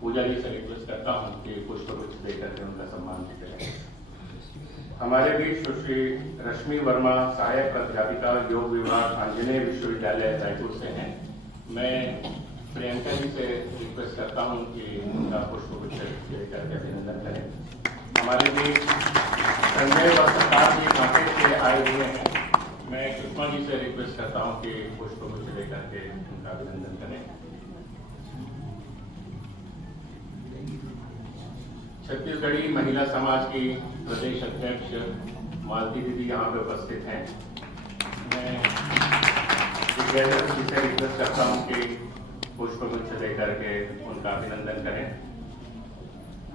पूजा जी से रिक्वेस्ट करता हूं कि पुष्पगुच्छ देकर के उनका सम्मान करें। हमारे बीच सुश्री रश्मि वर्मा, सहायक प्राध्यापिका, योग विभाग, आंजनेय विश्वविद्यालय रायपुर से हैं। मैं प्रियंका जी से रिक्वेस्ट करता हूं कि उनका पुष्पगुच्छ देकर के अभिनंदन करें। हमारे बीच संजय वस्त्रकार जी कांकेर से आए हुए हैं। मैं सुषमा जी से रिक्वेस्ट करता हूं कि पुष्पगुच्छ देकर के उनका अभिनंदन करें। छत्तीसगढ़ी महिला समाज की प्रदेश अध्यक्ष मालती दीदी यहाँ पे उपस्थित हैं। मैं विजयेंद्र जी से रिक्वेस्ट करता हूँ कि पुष्पगुच्छ देकर के उनका अभिनंदन करें।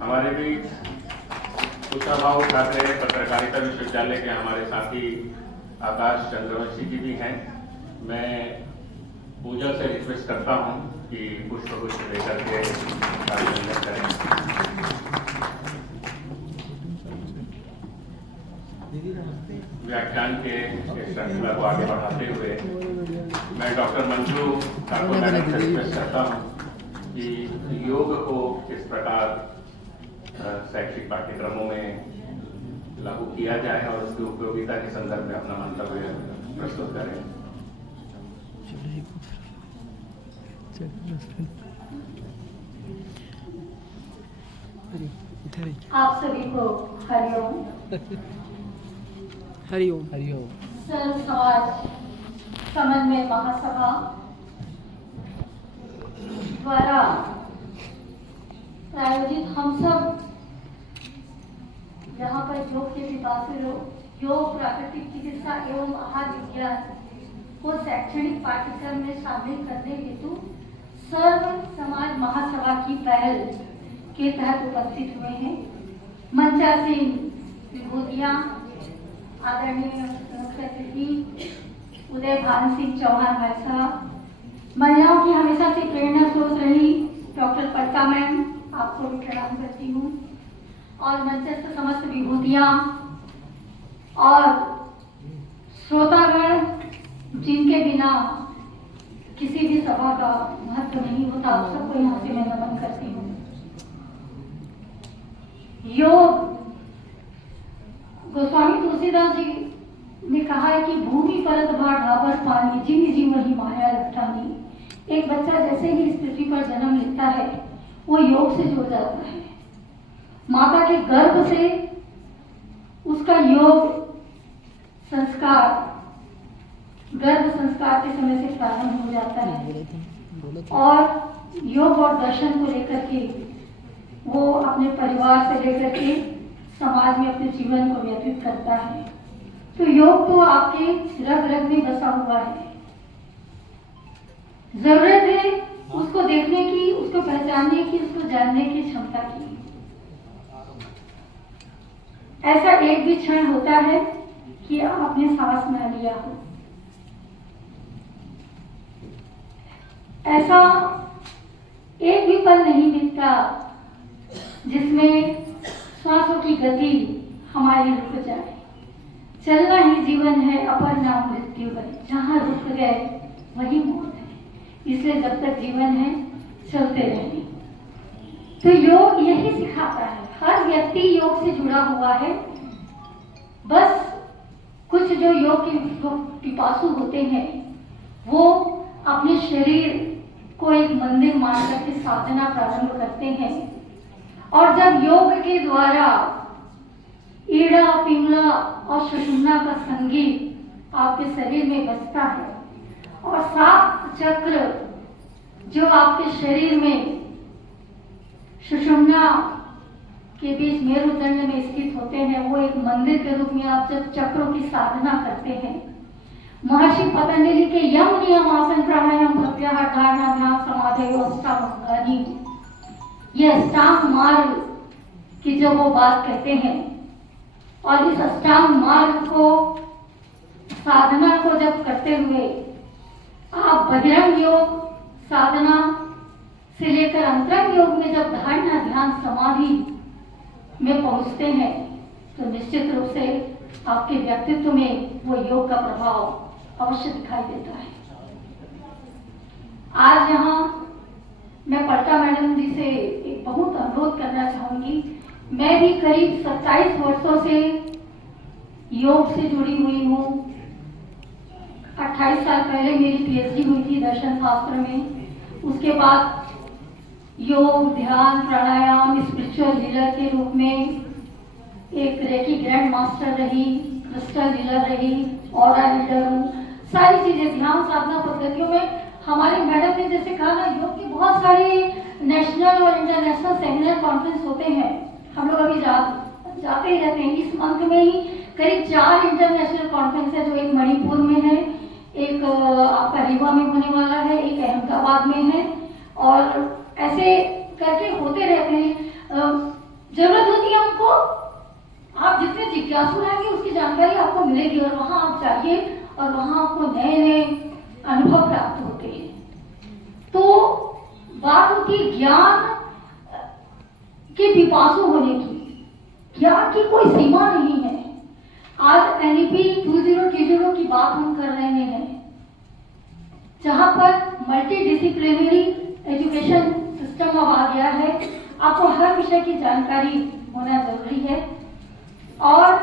हमारे बीच कुशाभाऊ ठाकरे पत्रकारिता विश्वविद्यालय के हमारे साथी आकाश चंद्रवंशी जी भी हैं। मैं पूजा से रिक्वेस्ट करता हूं कि पुष्पगुच्छ देकर के अभिनंदन करें। व्याख्यान के श्रृंखला को आगे बढ़ाते हुए मैं डॉक्टर मंजू ठाकुर मैडम से रिक्वेस्ट करता हूं कि योग को किस प्रकार शैक्षिक पाठ्यक्रमों में लागू किया जाए और उसकी उपयोगिता के संदर्भ में अपना मंतव्य प्रस्तुत करें। आप सभी को हरिओम। हरिओम। हरिओम। सर्व समाज समन्वय महासभा द्वारा प्रायोजित हम सब यहाँ पर योग के पिपासु लोग योग, प्राकृतिक चिकित्सा एवं आहार विज्ञान को शैक्षणिक पाठ्यक्रम में शामिल करने हेतु सर्व समाज महासभा की पहल के तहत उपस्थित हुए हैं। मंचासीन विभूतियाँ आदरणीय मुख्य अतिथि उदय भान सिंह चौहान भाई साहब, महिलाओं की हमेशा से प्रेरणा स्रोत रही डॉक्टर पट्टा मैम, आपको भी प्रणाम करती हूँ, और मंचस्थ समस्त विभूतियाँ और श्रोतागण जिनके बिना किसी भी सभा का महत्व नहीं होता, आप सबको यहाँ से मैं नमन करती हूँ। योग, गोस्वामी तुलसीदास जी ने कहा है कि भूमि परत भार ढाबर पानी, जिन जीव वही माया लुटानी। एक बच्चा जैसे ही इस पृथ्वी पर जन्म लेता है वो योग से जुड़ जाता है। माता के गर्भ से उसका योग संस्कार, गर्भ संस्कार के समय से प्रारंभ हो जाता है और योग और दर्शन को लेकर के वो अपने परिवार से लेकर के समाज में अपने जीवन को व्यतीत करता है। तो योग तो आपके रग रग में बसा हुआ है। जरूरत है उसको देखने की, उसको पहचानने की, उसको जानने की क्षमता की। ऐसा एक भी क्षण होता है कि आपने सांस न लिया हो, ऐसा एक भी पल नहीं बीतता जिसमें श्वासों की गति हमारी रुक जाए। चलना ही जीवन है, अपर नाम मृत्यु है, जहाँ रुक गए वही मौत है। इसलिए जब तक जीवन है चलते रहें। तो योग यही सिखाता है, हर व्यक्ति योग से जुड़ा हुआ है। बस कुछ जो योग के पिपासु होते हैं वो अपने शरीर को एक मंदिर मान करके साधना प्रारंभ करते हैं, और जब योग के द्वारा ईड़ा, पिंगला और सुषुम्ना का संगीत आपके शरीर में बसता है और 7 चक्र जो आपके शरीर में सुषुम्ना के बीच मेरुदंड में स्थित होते हैं, वो एक मंदिर के रूप में आप जब चक्रों की साधना करते हैं। महर्षि पतंजलि के यम नियम आसन प्राणायाम प्रत्याहार धारणा ध्यान समाधि अष्टांग, ये अष्टांग मार्ग की जब वो बात कहते हैं, और इस अष्टांग मार्ग को साधना को जब करते हुए आप बहिरंग योग साधना से लेकर अंतरंग योग में जब धारणा ध्यान समाधि में पहुंचते हैं, तो निश्चित रूप से आपके व्यक्तित्व में वो योग का प्रभाव अवश्य दिखाई देता है। आज यहाँ मैं पलटा मैडम जी से एक बहुत अनुरोध करना चाहूंगी। मैं भी करीब 27 वर्षों से योग से जुड़ी हुई हूँ। 28 साल पहले मेरी पीएचडी हुई थी दर्शन शास्त्र में। उसके बाद योग, ध्यान, प्राणायाम, स्पिरिचुअल हीलर के रूप में एक रेकी ग्रैंड मास्टर रही, क्रिस्टल हीलर रही, ऑरा हीलर हूँ। सारी चीजें ध्यान साधना पद्धतियों में हमारे मैडम ने जैसे कहा ना, योग के बहुत सारे नेशनल और इंटरनेशनल सेमिनार कॉन्फ्रेंस होते हैं। हम लोग अभी जाते ही रहते हैं। इस मंथ में ही करीब 4 इंटरनेशनल कॉन्फ्रेंस है, जो एक मणिपुर में है, एक आपका रीवा में होने वाला है, एक अहमदाबाद में है, और ऐसे करके होते रहते हैं। जरूरत होती है हमको, आप जितने जिज्ञासु रहेंगे उसकी जानकारी आपको मिलेगी, और वहां आप जाइए और वहां आपको नए नए अनुभव प्राप्त होते हैं। तो बात होती है ज्ञान के पिपासु होने की। ज्ञान की कोई सीमा नहीं है। आज NEP 2020 की बात हम कर रहे हैं, जहां पर मल्टी डिसिप्लिनरी एजुकेशन सिस्टम अब आ गया है। आपको हर विषय की जानकारी होना जरूरी है। और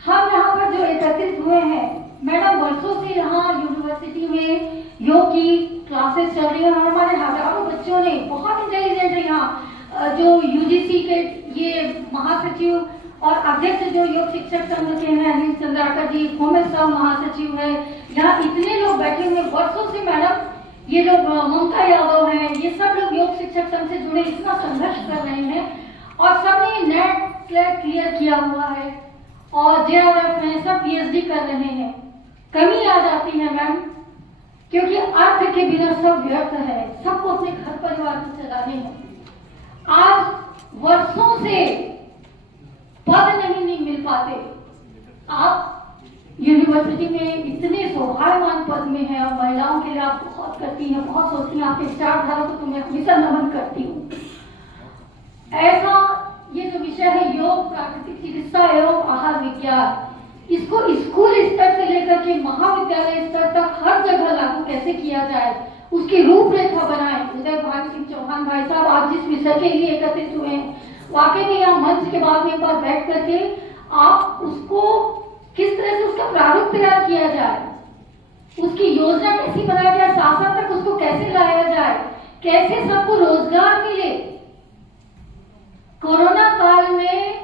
हम यहाँ पर जो एकत्रित हुए हैं, मैडम वर्षों से यहाँ यूनिवर्सिटी में योग की क्लासेस चल रही है, और हमारे हजारों बच्चों ने, बहुत इंटेलिजेंट है यहाँ, जो UGC के ये महासचिव और अध्यक्ष जो योग शिक्षक संघ के हैं अनिल चंद्राकर जी, होमेश साहब महासचिव है, यहाँ इतने लोग बैठे हुए वर्षों से। मैडम ये लोग, ममता यादव हैं, ये सब लोग योग शिक्षक संघ से जुड़े इतना संघर्ष कर रहे हैं, और सबने नेट क्लियर किया हुआ है, और JRF में सब PhD कर रहे हैं। कमी आ जाती है मैम, क्योंकि अर्थ के बिना सब व्यर्थ है, सबको अपने घर परिवार को चलाने हैं। आज वर्षों से पद नहीं मिल पाते। आप यूनिवर्सिटी में इतने शोभायमान पद में है, और महिलाओं के लिए आप बहुत करती हैं, बहुत सोचती हैं, आपके विचारधारा को तो मैं हमेशा नमन करती हूँ। ऐसा ये जो विषय है योग, प्राकृतिक चिकित्सा एवं आहार विज्ञान, इसको स्कूल स्तर से लेकर के महाविद्यालय स्तर तक हर जगह लागू कैसे किया जाए, उसकी रूपरेखा बनाए। उदय भाई सिंह चौहान भाई साहब आज जिस विषय के लिए एकत्रित हुए हैं, वाकई में यहाँ मंच के बाद में एक बार बैठ करके आप उसको किस तरह से उसका प्रारूप तैयार किया जाए, उसकी योजना कैसी बनाई जाए, शासन तक उसको कैसे लाया जाए, कैसे सबको रोजगार मिले। कोरोना काल में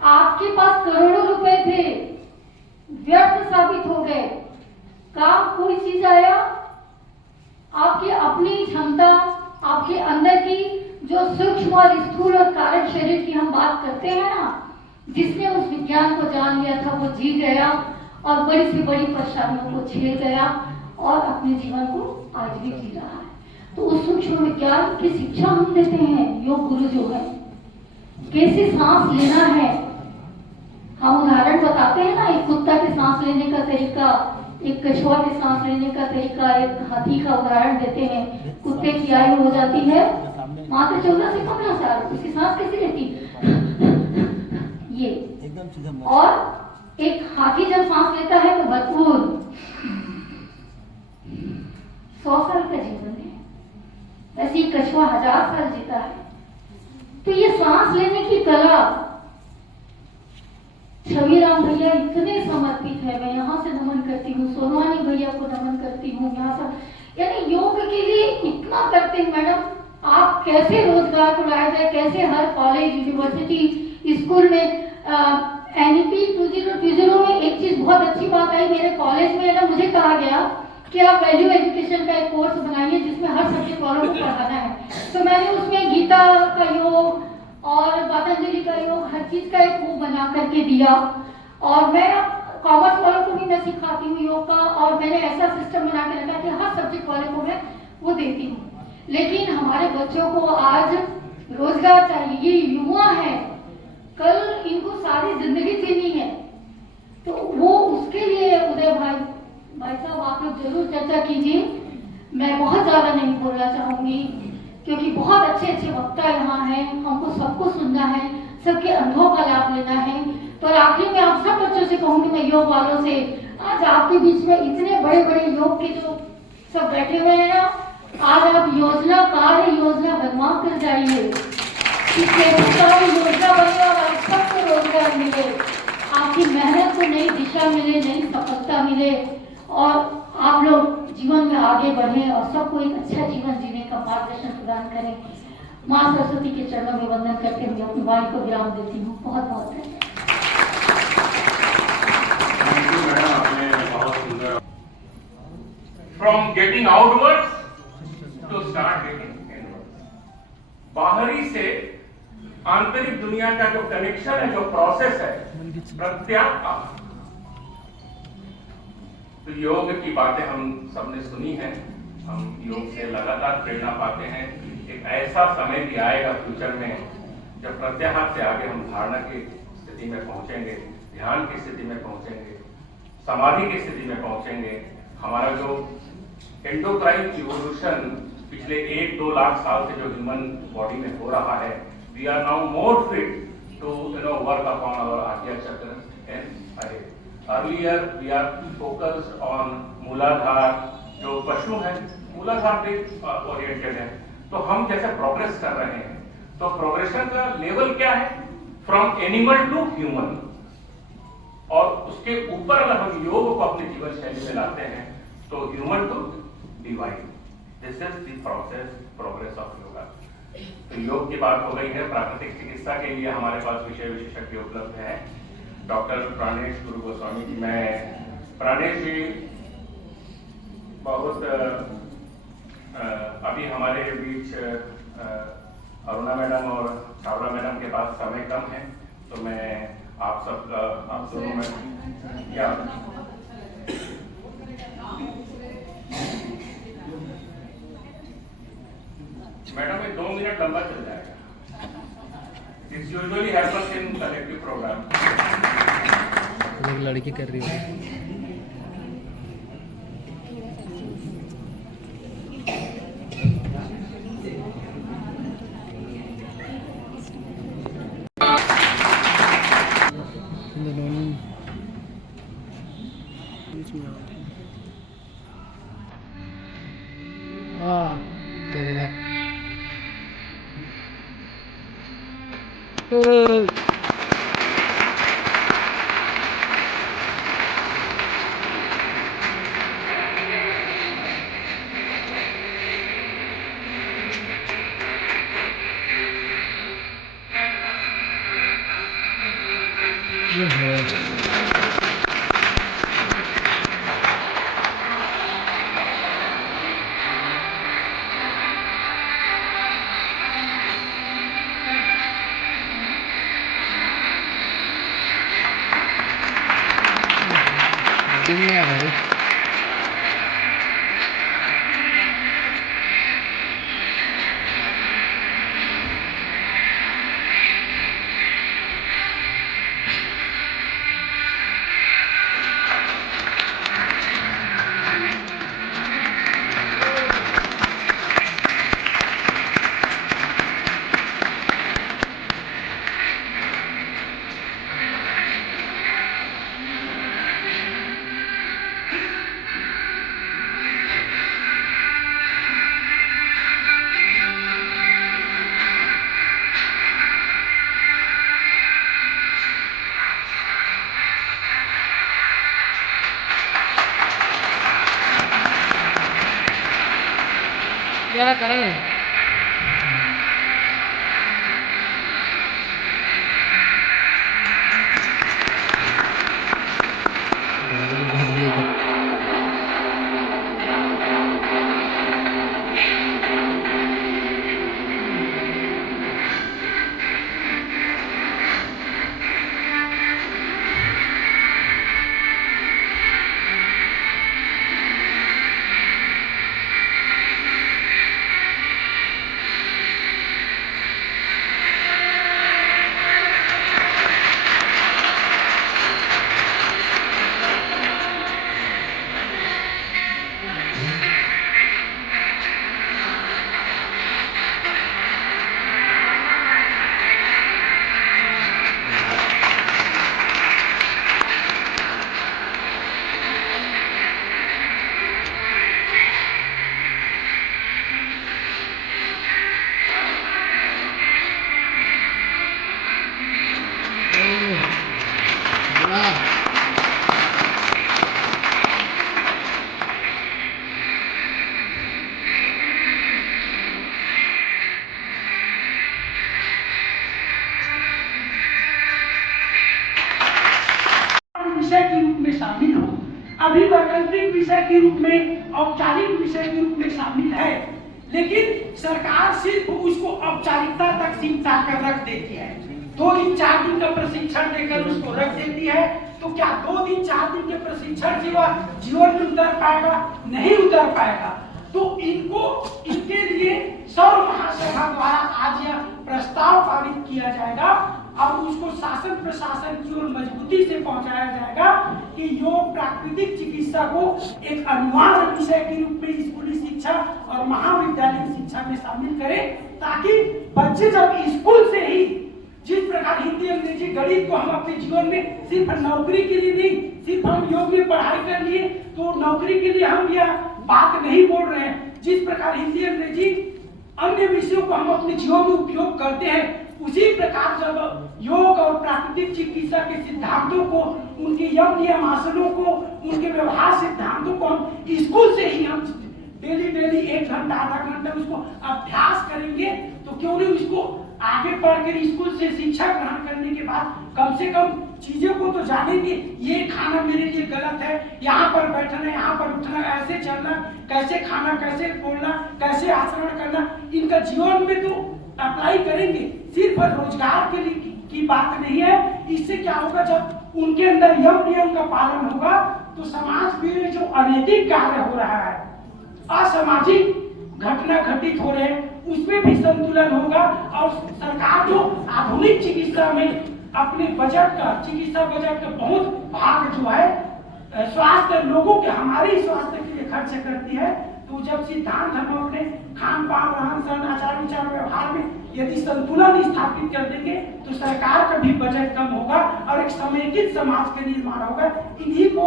आपके पास करोड़ों रुपए थे, व्यर्थ साबित हो गए। काम कोई चीज आया, आपकी अपनी क्षमता, आपके अंदर की जो सूक्ष्म और स्थूल और कारण शरीर की हम बात करते हैं ना, जिसने उस विज्ञान को जान लिया था वो जी गया और बड़ी से बड़ी परेशानियों को झेल गया और अपने जीवन को आज भी जी रहा है। तो उस सूक्ष्म विज्ञान की शिक्षा हम देते हैं। योग गुरु जो है, कैसे सांस लेना है, हम उदाहरण बताते हैं ना, एक कुत्ता के सांस लेने का तरीका, एक कछुआ के सांस लेने का तरीका, एक हाथी का उदाहरण देते हैं। कुत्ते की आयु हो जाती है मात्र 14 से 15 साल, उसकी सांस कैसे लेती ये, और एक हाथी जब सांस लेता है तो भरपूर 100 साल का जीवन है, वैसे ही कछुआ 1000 साल जीता है। तो ये सांस लेने की कला, छविराम भैया इतने समर्पित है, मैं यहाँ से नमन करती हूँ, सोनवानी भैया को नमन करती हूँ, यहाँ से, यानी योग के लिए इतना करते हैं। मैडम, आप कैसे रोजगार को लाया जाए, कैसे हर कॉलेज, यूनिवर्सिटी, स्कूल में NEP 2020 में एक चीज बहुत अच्छी बात आई, मेरे कॉलेज में ना मुझे कहा गया कि आप वैल्यू एजुकेशन का एक कोर्स बनाइए जिसमें हर सब्जेक्ट वालों को पढ़ाना है। तो मैंने उसमें गीता का योग और पतंजलि का योग, हर चीज का एक बुक बना करके दिया, और मैं कॉमर्स वालों को भी मैं सिखाती हूँ योग का, और मैंने ऐसा सिस्टम बना के रखा कि हर सब्जेक्ट वाले को मैं वो देती हूँ। लेकिन हमारे बच्चों को आज रोजगार चाहिए, ये युवा है, कल इनको सारी जिंदगी जीनी है, तो वो उसके लिए उदय भाई साहब आप लोग जरूर चर्चा कीजिए। मैं बहुत ज्यादा नहीं बोलना चाहूंगी क्योंकि बहुत अच्छे अच्छे वक्ता यहाँ हैं, हमको सबको सुनना है, सबके अनुभव का लाभ लेना है। तो आखिर में आप सब बच्चों से कहूंगी, मैं योग वालों से, आज आपके बीच में इतने बड़े बड़े योग के जो सब बैठे हुए हैं ना, आज आप योजना कार्य योजना बनवा कर जाइए, योजना बने और आप सबको रोजगार मिले, आपकी मेहनत को नई दिशा मिले, नई सफलता मिले, और आप लोग जीवन में आगे बढ़े और सबको एक अच्छा जीवन जीने का मार्गदर्शन प्रदान करें। माँ सरस्वती के चरणों में वंदन करते हुए अपनी वाणी को विराम देती हूँ। बहुत बहुत धन्यवाद। From getting outwards to start getting inwards. बाहरी से आंतरिक दुनिया का जो कनेक्शन है, जो प्रोसेस है, प्रत्याग का, तो योग की बातें हम सबने सुनी है, हम योग से लगातार प्रेरणा पाते हैं। एक ऐसा समय भी आएगा फ्यूचर में जब प्रत्याहार से आगे हम धारणा की स्थिति में पहुंचेंगे, ध्यान की स्थिति में पहुंचेंगे, समाधि की स्थिति में पहुंचेंगे। हमारा जो एंडोक्राइन इवोल्यूशन पिछले 1-2 लाख साल से जो ह्यूमन बॉडी में हो रहा है, we are now more fit to work upon our Ajna chakra and अरे earlier we are focused on Muladhara. जो पशु है मूलाधार पे ओरिएंटेड है, तो हम जैसे प्रोग्रेस कर रहे हैं, तो प्रोग्रेशन का लेवल क्या है, फ्रॉम एनिमल टू ह्यूमन, और उसके ऊपर अगर हम योग को अपने जीवन शैली में लाते हैं तो human to divine. This is the progress of yoga. तो योग की बात हो गई है। प्राकृतिक चिकित्सा के लिए हमारे पास विषय विशेषज्ञ उपलब्ध है, डॉक्टर प्राणेश गुरु गोस्वामी जी। मैं प्राणेश जी बहुत अभी हमारे बीच अरुणा मैडम और छावड़ा मैडम के पास समय कम है, तो मैं आप दोनों में या मैडम ये 2 मिनट लंबा चल जाएगा। This usually happens in collective program. एक लड़की कर रही है। शूटिंग में आ रहा है। क्या करें? विषय के रूप में शामिल हो, अभी वैकल्पिक विषय के रूप में, औपचारिक विषय के रूप में शामिल है, लेकिन सरकार सिर्फ उसको औपचारिकता तक सीमित कर रख देती है। 2 दिन 4 दिन का प्रशिक्षण देकर उसको रख देती है। तो क्या 2 दिन 4 दिन के प्रशिक्षण से वह जीवन में उतर पाएगा? नहीं उतर पाएगा। तो इनके लिए सर्व महासभा द्वारा आज यह प्रस्ताव पारित किया जाएगा और उसको शासन प्रशासन की ओर मजबूती से पहुंचाया जाएगा कि योग प्राकृतिक चिकित्सा को एक अनिवार्य विषय के रूप में स्कूली शिक्षा और महाविद्यालय शिक्षा में शामिल करें, ताकि बच्चे जब स्कूल से ही जिस प्रकार हिंदी अंग्रेजी गणित को हम अपने जीवन में सिर्फ नौकरी के लिए नहीं, सिर्फ हम योग में पढ़ाई कर लिए तो नौकरी के लिए हम यह बात नहीं बोल रहे हैं। जिस प्रकार हिंदी अंग्रेजी अन्य विषयों को हम अपने जीवन में उपयोग करते हैं, उसी प्रकार जब योग और प्राकृतिक चिकित्सा के सिद्धांतों को, उनके यम नियम आसनों को, उनके व्यवहार सिद्धांतों को हम स्कूल से ही हम डेली 1 घंटा आधा घंटा उसको अभ्यास करेंगे, तो क्यों नहीं उसको आगे पढ़कर स्कूल से शिक्षा ग्रहण करने के बाद कम से कम चीजों को तो जानेंगे। ये खाना मेरे लिए गलत है, यहाँ पर बैठना, यहाँ पर उठना, ऐसे चलना, कैसे खाना, कैसे बोलना, कैसे आचरण करना, इनका जीवन में तो अप्लाई करेंगे। सिर्फ रोजगार के लिए की बात नहीं है। इससे क्या होगा, जब उनके अंदर यम नियम का पालन होगा तो समाज में जो अनैतिक कार्य हो रहा है, असामाजिक घटना घटित हो रहे हैं, उसमें भी संतुलन होगा। और सरकार जो आधुनिक चिकित्सा में अपने बजट का, चिकित्सा बजट का बहुत भाग जो है स्वास्थ्य लोगों के, हमारे स्वास्थ्य के लिए खर्च करती है, तो जब सिद्धांत हम अपने खान पान, रहन सहन, आचार विचार, व्यवहार में यदि संतुलन स्थापित कर देंगे तो सरकार का भी बजट कम होगा और एक समेकित समाज का निर्माण होगा। इन्हीं को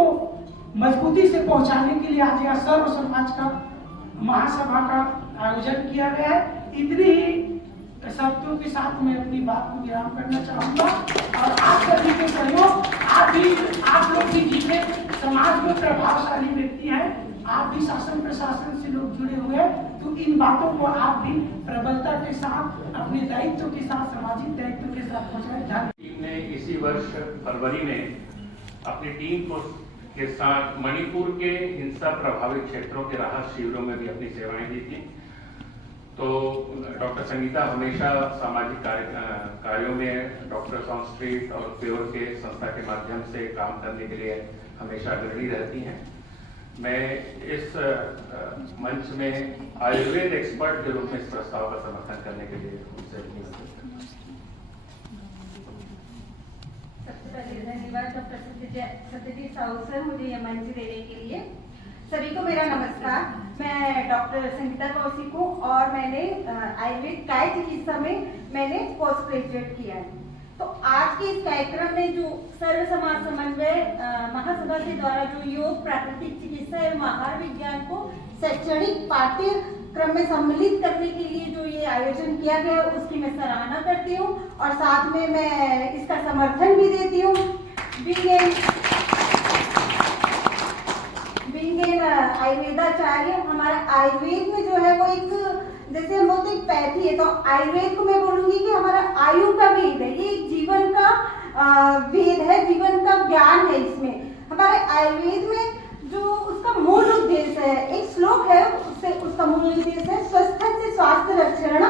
मजबूती से पहुंचाने के लिए आज यह सर्व समाज का महासभा का आयोजन किया गया है। इतनी ही शब्दों के साथ मैं अपनी बात को विराम करना चाहूंगा और आप सभी के सहयोग, आप लोग भी जितने समाज में प्रभावशाली व्यक्ति हैं, आप भी शासन प्रशासन से लोग जुड़े हुए हैं, तो इन बातों को आप भी प्रबलता के साथ, अपने दायित्व के साथ, सामाजिक दायित्व के साथ पहुंचाएं। टीम ने इसी वर्ष फरवरी में अपनी टीम को के साथ मणिपुर के हिंसा प्रभावित क्षेत्रों के राहत शिविरों में भी अपनी सेवाएं दी थी। तो डॉक्टर संगीता हमेशा सामाजिक कार्यों में डॉक्टर्स ऑन स्ट्रीट और प्योर के संस्था के माध्यम से काम करने के लिए हमेशा अग्रणी रहती हैं। मैं इस मंच में आयुर्वेद एक्सपर्ट के रूप में इस प्रस्ताव का समर्थन करने के लिए उनसे अपनी सबसे पहले धन्यवाद डॉक्टर सत्यजीत साहू सर मुझे यह मंच देने के लिए। सभी को मेरा नमस्कार। मैं डॉक्टर संगीता कौशिक हूँ और मैंने आयुर्वेद काय चिकित्सा में मैंने पोस्ट ग्रेजुएट किया है। तो आज के इस कार्यक्रम में जो सर्व समाज समन्वय महासभा के द्वारा जो योग प्राकृतिक चिकित्सा एवं आहार विज्ञान को शैक्षणिक पाठ्यक्रम में सम्मिलित करने के लिए जो ये आयोजन किया गया उसकी मैं सराहना करती हूँ और साथ में मैं इसका समर्थन भी देती हूँ। आयुर्वेदाचार्य हमारा आयुर्वेद में जो है वो एक जैसे हम बोलते हैं पैथी है, तो आयुर्वेद को मैं बोलूंगी कि हमारा आयु का वेद है, ये एक जीवन का वेद है, जीवन का ज्ञान है। इसमें हमारे आयुर्वेद में जो उसका मूल उद्देश्य है, एक श्लोक है उससे उसका मूल उद्देश्य है स्वस्थ से स्वास्थ्य रक्षणम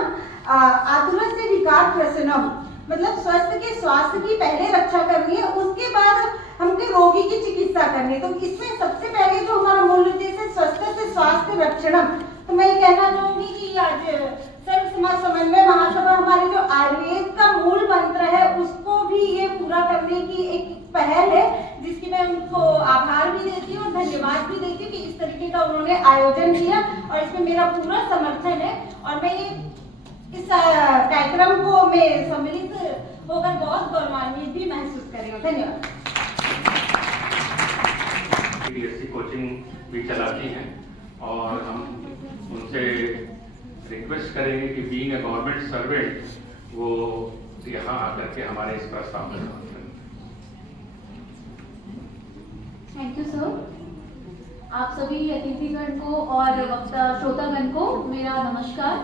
आतुर से विकार प्रशनम, मतलब स्वस्थ के स्वास्थ्य की पहले रक्षा करनी है, उसके बाद हमके रोगी की चिकित्सा करनी है। तो इसमें सबसे पहले जो हमारा मूल उद्देश्य है स्वस्थ से स्वास्थ्य रक्षणम, तो मैं ये कहना चाहूंगी कि आज सर्व समाज समन्वय महासभा हमारे जो आयुर्वेद का मूल मंत्र है उसको भी ये पूरा करने की एक पहल है, जिसकी मैं उनको आभार भी देती हूँ और धन्यवाद भी देती हूँ कि इस तरीके का उन्होंने आयोजन किया और इसमें मेरा पूरा समर्थन है। और मैं ये इस कार्यक्रम को मैं सम्मिलित होकर बहुत गौरवान्वित भी महसूस कर रही हूँ। धन्यवाद। बीएससी कोचिंग भी चलाती हैं और हम उनसे रिक्वेस्ट करेंगे कि बीइंग अ गवर्नमेंट सर्वेंट वो यहाँ आकर के हमारे इस प्रस्ताव में समर्थन। Thank you sir. आप सभी अतिथिगण को और वक्ता श्रोतागण को मेरा नमस्कार।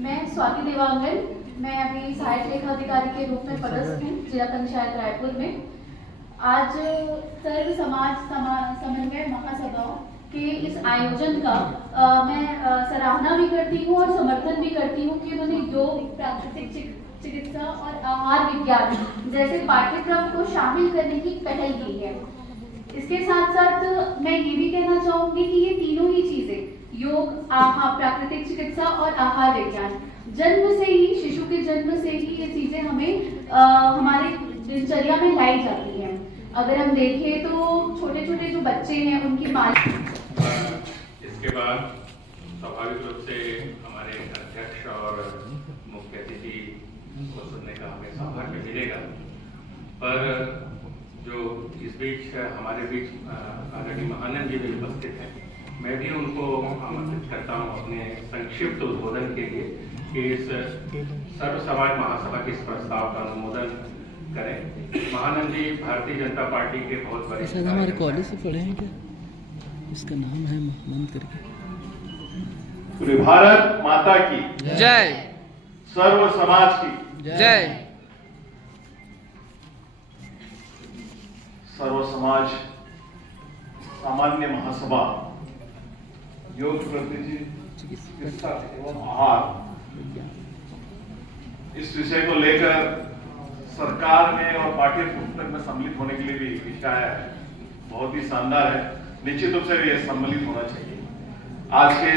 मैं स्वाति देवांगन, मैं अभी सहायक लेखा अधिकारी के रूप में पदस्थ हूँ जिला पंचायत रायपुर में। आज सर्व समाज समन्वय महासभा के इस आयोजन का मैं सराहना भी करती हूँ और समर्थन भी करती हूँ कि उन्होंने योग प्राकृतिक चिकित्सा और आहार विज्ञान जैसे पाठ्यक्रम को शामिल करने की पहल की है। इसके साथ साथ मैं ये भी कहना चाहूंगी कि ये तीनों ही चीजें योग, प्राकृतिक चिकित्सा और आहार विज्ञान जन्म से ही, शिशु के जन्म से ही ये चीजें हमें हमारे दिनचर्या में लाई जाती हैं। अगर हम देखें तो छोटे छोटे जो बच्चे हैं उनकी माँ। इसके बाद स्वाभाविक रूप से हमारे अध्यक्ष और मुख्य अतिथि को सुनने का हमें सौभाग्य मिलेगा, पर जो इस बीच हमारे बीच आदरणीय महानंद जी भी उपस्थित हैं, मैं भी उनको आमंत्रित करता हूँ अपने संक्षिप्त उद्बोधन के लिए कि इस सर्व समाज महासभा के इस प्रस्ताव का अनुमोदन करें। महानंद जी भारतीय जनता पार्टी के बहुत बड़े शायद हमारे कॉलेज से पढ़े हैं क्या? इसका नाम है मंद करके। पूरे भारत माता की जय, सर्व समाज की जय। सर्व समाज सामान्य महासभा योग प्राकृतिक चिकित्सा एवं आहार, इस विषय को लेकर सरकार ने और पाठ्य पुस्तक में सम्मिलित होने के लिए भी विषय है, बहुत ही शानदार है। निश्चित रूप से ये सम्मिलित होना चाहिए। आज के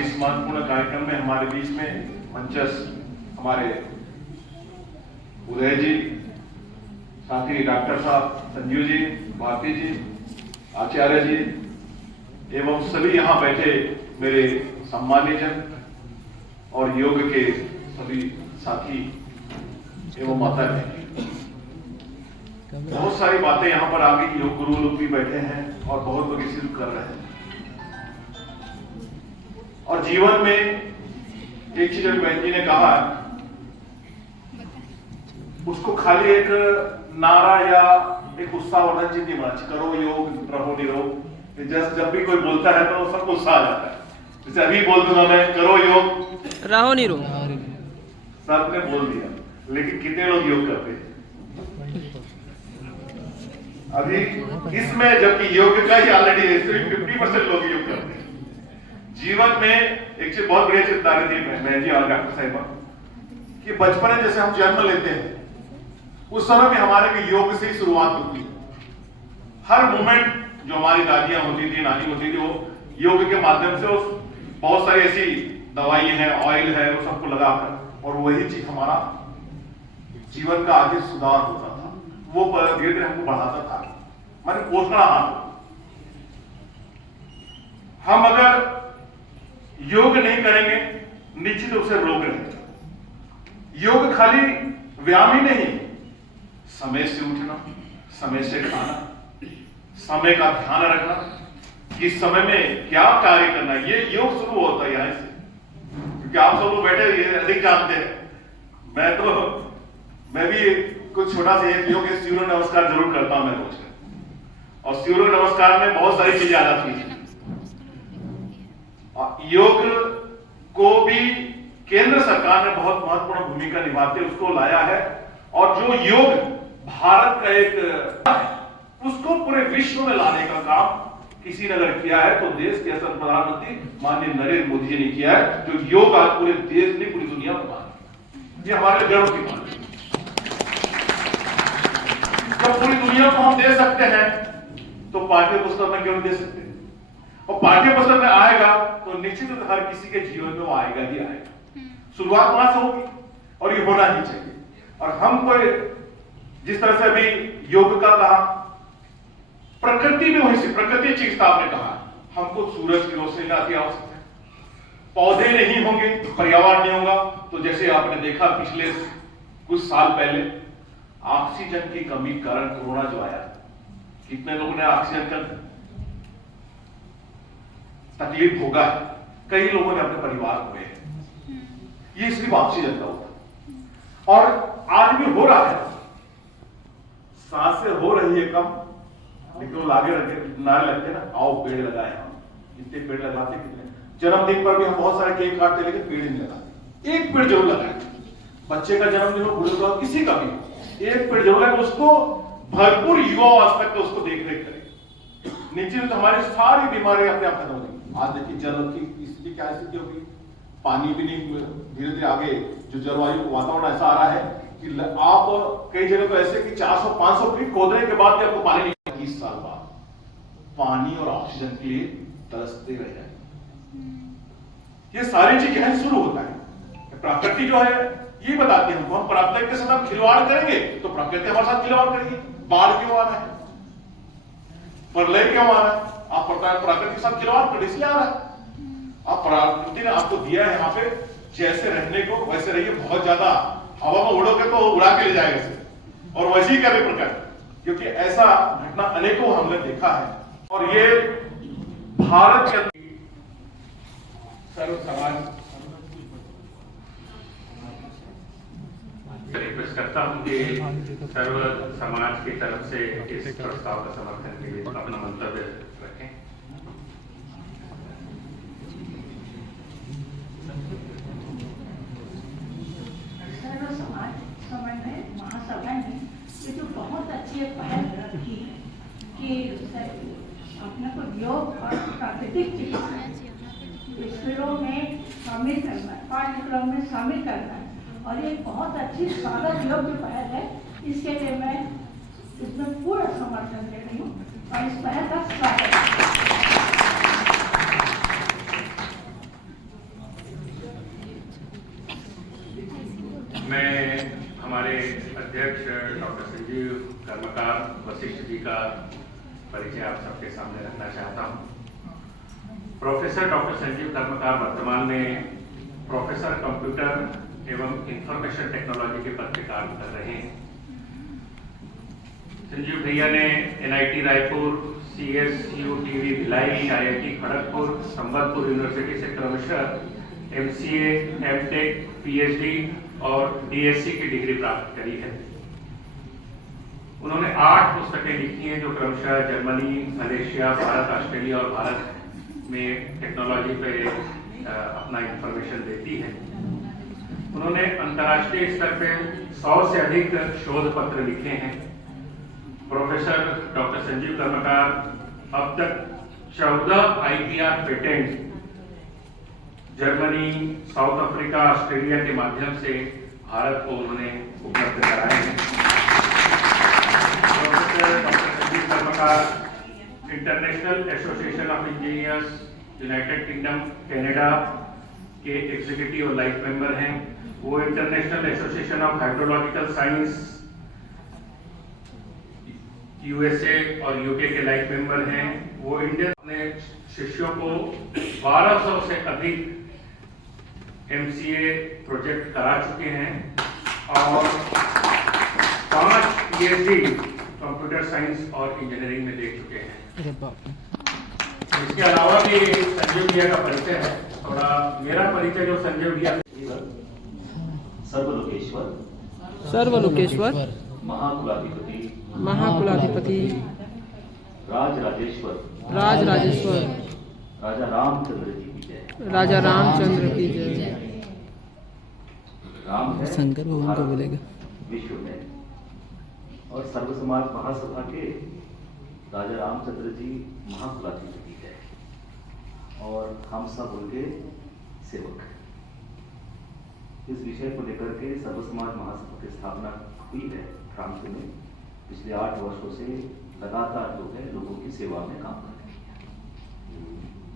इस महत्वपूर्ण कार्यक्रम में हमारे बीच में मंचस्थ हमारे उदय जी, साथ ही डॉक्टर साहब संजीव जी, भारती जी, आचार्य जी एवं सभी यहाँ बैठे मेरे सम्मानीय जन और योग के सभी साथी एवं माता जी। बहुत सारी बातें यहाँ पर आगे योग गुरु लोग भी बैठे हैं और बहुत लोग इसे कर रहे हैं। और जीवन में एक चीज अभी बहन जी ने कहा, उसको खाली एक नारा या एक उत्साहवर्धन चीज नहीं मानना, करो योग रहो निरोग। जब भी कोई बोलता है तो सबको उत्साह आ जाता है। जैसे अभी बोल दूंगा मैं, करो योग रहो निरोग, सबने बोल दिया, लेकिन कितने लोग योग करते हैं अभी इसमें? जबकि योग का ही ऑलरेडी 50% लोग योग करते हैं। जीवन में एक चीज बहुत बढ़िया चिंता थी मैं जी और डॉक्टर साहिबा कि बचपन में जैसे हम जन्म लेते हैं उस समय भी हमारे में योग से ही शुरुआत होती है। हर मोमेंट जो हमारी दादियां होती थी, नानी होती थी, वो योग के माध्यम से उस बहुत सारी ऐसी दवाई है, ऑयल है, वो सबको लगाकर, और वही चीज हमारा जीवन का आगे सुधार होता था, वो धीरे धीरे हमको बढ़ाता था, माने पोषण आहार। हम अगर योग नहीं करेंगे निश्चित रूप से रोग रहेंगे। योग खाली व्यायाम ही नहीं, समय से उठना, समय से खाना, समय का ध्यान रखना, किस समय में क्या कार्य करना, ये योग शुरू होता है यहां से। क्योंकि आप सब लोग बैठे ये अधिक जानते हैं, मैं भी कुछ छोटा सा एक योग सूर्य नमस्कार जरूर करता हूं मैं रोज, और सूर्य नमस्कार में बहुत सारी चीजें आ जाती हैं। योग को भी केंद्र सरकार ने बहुत महत्वपूर्ण भूमिका निभाते उसको लाया है, और जो योग भारत का एक उसको पूरे विश्व में लाने का काम किसी ने अगर किया है तो देश के असर प्रधानमंत्री माननीय नरेंद्र मोदी जी ने किया है, जो योग आज पूरे देश में, पूरी दुनिया में मान, ये हमारे लिए गर्व की बात है। जब पूरी दुनिया को हम दे सकते हैं तो पाठ्य पुस्तक में क्यों नहीं दे सकते? और पाठ्य पुस्तक में आएगा तो निश्चित रूप से हर किसी के जीवन में वो आएगा ही आएगा। शुरुआत वहां से होगी और ये होना ही चाहिए। और हमको जिस तरह से अभी योग का कहा, प्रकृति में वही से प्रकृति चिकित्सा आपने कहा, हमको सूरज की रोशनी लाती आवश्यक है। पौधे नहीं होंगे, पर्यावरण नहीं होगा, तो जैसे आपने देखा पिछले कुछ साल पहले ऑक्सीजन की कमी के कारण कोरोना जो आया, कितने लोगों ने ऑक्सीजन का तकलीफ भोगा है, कई लोगों ने अपने परिवार को गए। ये सिर्फ ऑक्सीजन का होता, और आज भी हो रहा है, सांसें हो रही है कम, लेकिन वो आगे नारे लगते ना, आओ पेड़ लगाए, हम इतने पेड़ लगाते कितने। जन्मदिन पर भी हम बहुत सारे केक काटते, लेकिन पेड़ नहीं लगाते। एक पेड़ जरूर लगाए, बच्चे का जन्मदिन हो, बूढ़े का, किसी का भी, एक पेड़ जरूर लगाए, उसको भरपूर युवा अवस्था तक उसको देख रेख करें। निश्चित रूप से हमारी सारी बीमारियां अपने आप खत्म हो जाएंगी। आज देखिए जल की स्थिति क्या स्थिति होगी, पानी भी नहीं, धीरे धीरे आगे जो जलवायु वातावरण ऐसा आ रहा है कि आप कई जगह तो ऐसे कि 400-500 फीट खोदने के बाद भी आपको पानी नहीं, 20 साल बाद पानी और ऑक्सीजन के लिए तरसते रह जाएंगे। ये सारी चीजें यहां शुरू होता है। प्रकृति जो है ये बताती है हमको, हम प्रकृति के साथ खिलवाड़ करेंगे तो प्रकृति हमारे साथ खिलवाड़ करेगी। बाढ़ क्यों आ रहा है, प्रलय क्यों आ रहा है? आप प्रकृति के साथ खिलवाड़ कर इसलिए आ रहा है। आप प्रकृति ने आपको दिया है यहाँ पे जैसे रहने को, वैसे रहिए। बहुत ज्यादा हवा में उड़ोगे तो उड़ा के ले जाएगा इसे, और वैसे ही करे प्रकृति, क्योंकि ऐसा घटना अनेकों हमने देखा है। और ये भारत के सर्व समाज रिक्वेस्ट करता हूं कि सर्व समाज की तरफ से इस प्रस्ताव का समर्थन के लिए अपना मंतव्य रखें। सर्व समाज समन्वय महासभा ने ये जो बहुत अच्छी एक पहल की है कि अपने को योग और प्राकृतिक चिकित्सा स्कूलों में शामिल करना है, पाठ्यक्रम में शामिल करना है, और ये बहुत अच्छी स्वागत योग्य पहल है। इसके लिए मैं इसमें पूरा समर्थन दे रही हूँ और इस पहल का स्वागत मैं हमारे अध्यक्ष डॉक्टर संजीव कर्मकार वशिष्ठ जी का परिचय आप सबके सामने रखना चाहता हूँ। प्रोफेसर डॉक्टर संजीव कर्मकार वर्तमान में प्रोफेसर कंप्यूटर एवं इंफॉर्मेशन टेक्नोलॉजी के पद पर कार्य कर रहे हैं। संजीव भैया ने NIT Raipur, CSUTV Bhilai, IIT Kharagpur, Sambalpur university से क्रमशः MCA, MTech, PhD और DSc की डिग्री प्राप्त करी है। उन्होंने 8 पुस्तकें लिखी हैं जो क्रमशः जर्मनी, मलेशिया, भारत, ऑस्ट्रेलिया और भारत में टेक्नोलॉजी पे अपना इंफॉर्मेशन देती है। उन्होंने अंतर्राष्ट्रीय स्तर पे 100 से अधिक शोध पत्र लिखे हैं। प्रोफेसर डॉक्टर संजीव कर्मकार अब तक 14 IPR patent Germany, south Africa, Australia के माध्यम से भारत को उन्होंने उपलब्ध कराए हैं। मिस्टर डॉक्टर संजीव कर्मकार, international association of engineers United kingdom Canada के एग्जीक्यूटिव और लाइफ मेंबर हैं। वो international association of hydrological science USA और यूके के लाइफ मेंबर हैं। वो इंडियन अपने शिष्यों को 1200 से अधिक एमसीए प्रोजेक्ट करा चुके हैं और 5 पीएचडी कंप्यूटर साइंस और इंजीनियरिंग में दे चुके हैं। इसके अलावा भी संजीव भैया का परिचय है, थोड़ा मेरा परिचय जो संजीव भैया सर्वलोकेश्वर महाकुलाधिपति महाकुलाधिपति राजराजेश्वर राजा रामचंद्र जी की जय। राजा रामचंद्र की जय। राम है शंकर भगवान को बोलेगा विश्व में, और सर्व समाज महासभा के राजा रामचंद्र जी महाकुलाधिपति की जय। और हम सब उनके सेवक हैं। इस विषय को लेकर के सर्व समाज महासभा की स्थापना हुई है फ्रांस में। पिछले 8 वर्षों से लगातार जो है लोगों की सेवा में काम कर रहे हैं।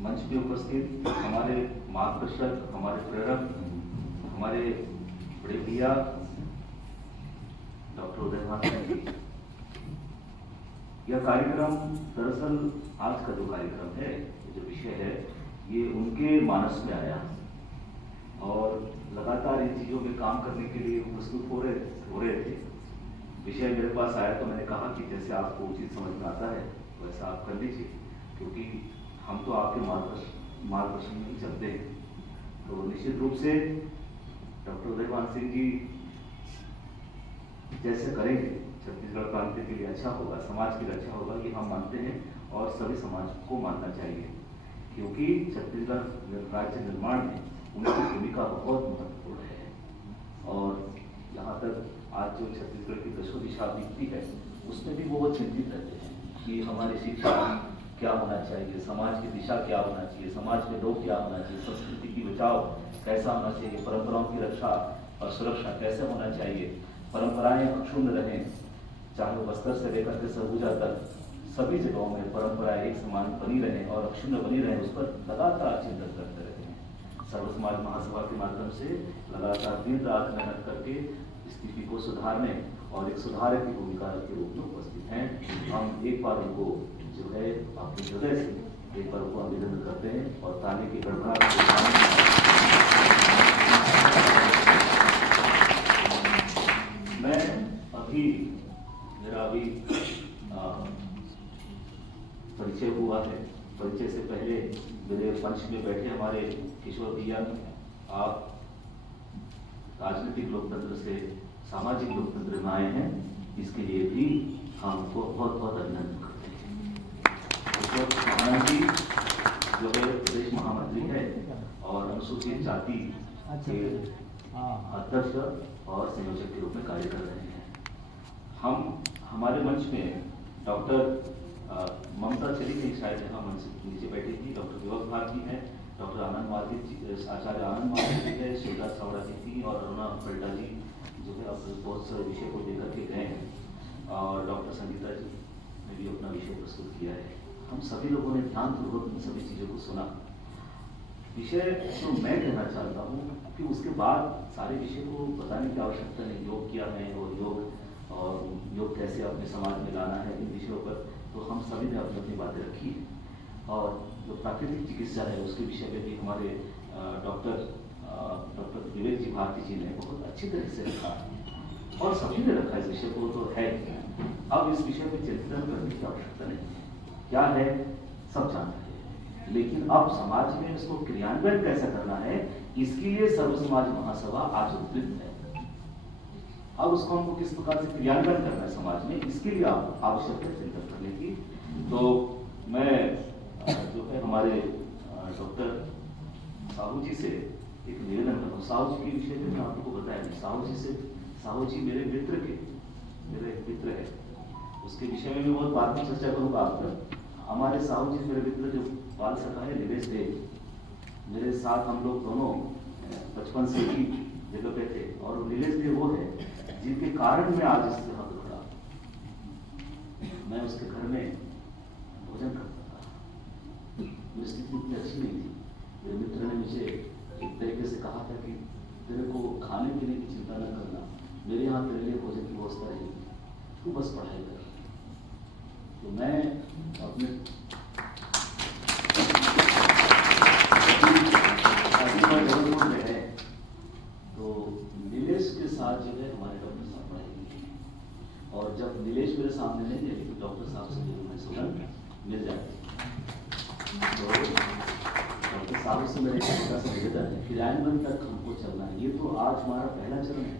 मंच पे उपस्थित हमारे मार्गदर्शक, हमारे प्रेरक, हमारे बड़े भैया डॉक्टर उदयभान सिंह जी, यह कार्यक्रम दरअसल आज का जो कार्यक्रम है, जो विषय है, ये उनके मानस में आया और लगातार इन चीजों में काम करने के लिए प्रस्तुत हो रहे थे। विषय मेरे पास आया तो मैंने कहा कि जैसे आपको उचित समझ में आता है वैसा आप कर लीजिए, क्योंकि हम तो आपके मार्गदर्शन में ही चलते हैं। तो निश्चित रूप से डॉक्टर उदयभान सिंह जी जैसे करेंगे छत्तीसगढ़ प्रांत के लिए अच्छा होगा, समाज के लिए अच्छा होगा, ये हम मानते हैं और सभी समाज को मानना चाहिए, क्योंकि छत्तीसगढ़ राज्य निर्माण में उनकी भूमिका बहुत महत्वपूर्ण है। और यहाँ तक आज जो छत्तीसगढ़ की दशो दिशा दिखती है उसमें भी वो बहुत चिंतित रहते हैं कि हमारी शिक्षा क्या होना चाहिए, समाज की दिशा क्या होना चाहिए, समाज में लोग क्या होना चाहिए, संस्कृति की बचाव कैसा होना चाहिए, परंपराओं की रक्षा और सुरक्षा कैसे होना चाहिए, परंपराएं अक्षुण्ण रहें, चाहे बस्तर से लेकर के सरगुजा तक सभी जगहों में परंपराएं एक समान बनी रहें और अक्षुण्ण बनी रहें, उस पर लगातार चिंतन करते रहते हैं। सर्व समाज महासभा के माध्यम से लगातार दिन रात मेहनत करके स्थिति को सुधारने और एक सुधारक की भूमिका के रूप में उपस्थित हैं। हम एक बार उनको जो है अपने हृदय से एक बार उनको अभिनंदन करते हैं और ताली की गड़गड़ाहट के मैं मेरा अभी परिचय हुआ है। परिचय से पहले मेरे मंच में बैठे हमारे किशोर भैया, आप राजनीतिक लोकतंत्र से सामाजिक लोकतंत्र में आए हैं, इसके लिए भी हम उनको बहुत बहुत अभिनंदन करते हैं। आनंद जी जो है प्रदेश महामंत्री है और अनुसूचित जाति के अध्यक्ष और संयोजक के रूप में कार्य कर रहे हैं। हम हमारे मंच में डॉक्टर ममता चली गई, शायद यहाँ मंच नीचे बैठी थी, डॉक्टर विवेक भारती हैं, डॉक्टर आनंद मालवी जी, आचार्य आनंद मालवी जी है, शिवराज सावड़ा जी थी और अरुणा पल्टा जी जो है बहुत सारे विषय को लेकर के गए हैं और डॉक्टर संगीता जी ने भी अपना विषय प्रस्तुत किया है। हम सभी लोगों ने ध्यानपूर्वक इन सभी चीज़ों को सुना। विषय जो मैं कहना चाहता हूँ कि उसके बाद सारे विषय को बताने की आवश्यकता नहीं, योग क्या है और योग कैसे अपने समाज में लाना है, इन विषयों पर तो हम सभी ने अपनी अपनी बातें रखी है। और जो प्राकृतिक चिकित्सा है उसके विषय में भी हमारे डॉक्टर विवेक जी भारती जी ने बहुत अच्छी तरह से रखा और सभी ने रखा इस विषय को तो है। अब इस विषय में चिंतन करने की आवश्यकता नहीं, क्या है सब जानते हैं, लेकिन अब समाज में इसको क्रियान्वयन कैसे करना है इसके लिए सर्व समाज महासभा आज उपलब्ध है। अब उसको हमको किस प्रकार से क्रियान्वयन करना है समाज में, इसके लिए आप आवश्यक है चिंतन करने की। तो मैं जो है हमारे डॉक्टर साहू जी से एक निवेदन करता हूँ। साहू जी के विषय में मैं आपको बताया नहीं, साहू जी मेरे मित्र है, उसके विषय में भी बहुत बाद में चर्चा करूंगा आपका। हमारे साहू जी मेरे मित्र जो बाल सखा है निवेश देव, मेरे साथ हम लोग दोनों बचपन से ही जगह पे थे और निवेश देव वो है जिनके कारण मैं आज इस तरह खड़ा। मैं उसके घर में भोजन करता था। मेरी स्थिति इतनी अच्छी नहीं थी। मेरे मित्र ने मुझे एक तरीके से कहा था कि तेरे को खाने पीने की चिंता न करना, मेरे यहाँ तेरे लिए भोजन की व्यवस्था रहेगी, तू बस पढ़ाई कर। तो मैं अपने जबलपुर में है तो नीलेश के साथ जो है हमारे डॉक्टर साहब पढ़ाई की, और जब नीलेश मेरे सामने नहीं है लेकिन डॉक्टर साहब से जो है सुगंध मिल जाती। तो डॉक्टर साहब से मेरे छोटा सा निवेदन है, क्रियान्वयन तक हमको चलना है। ये तो आज हमारा पहला चरण है,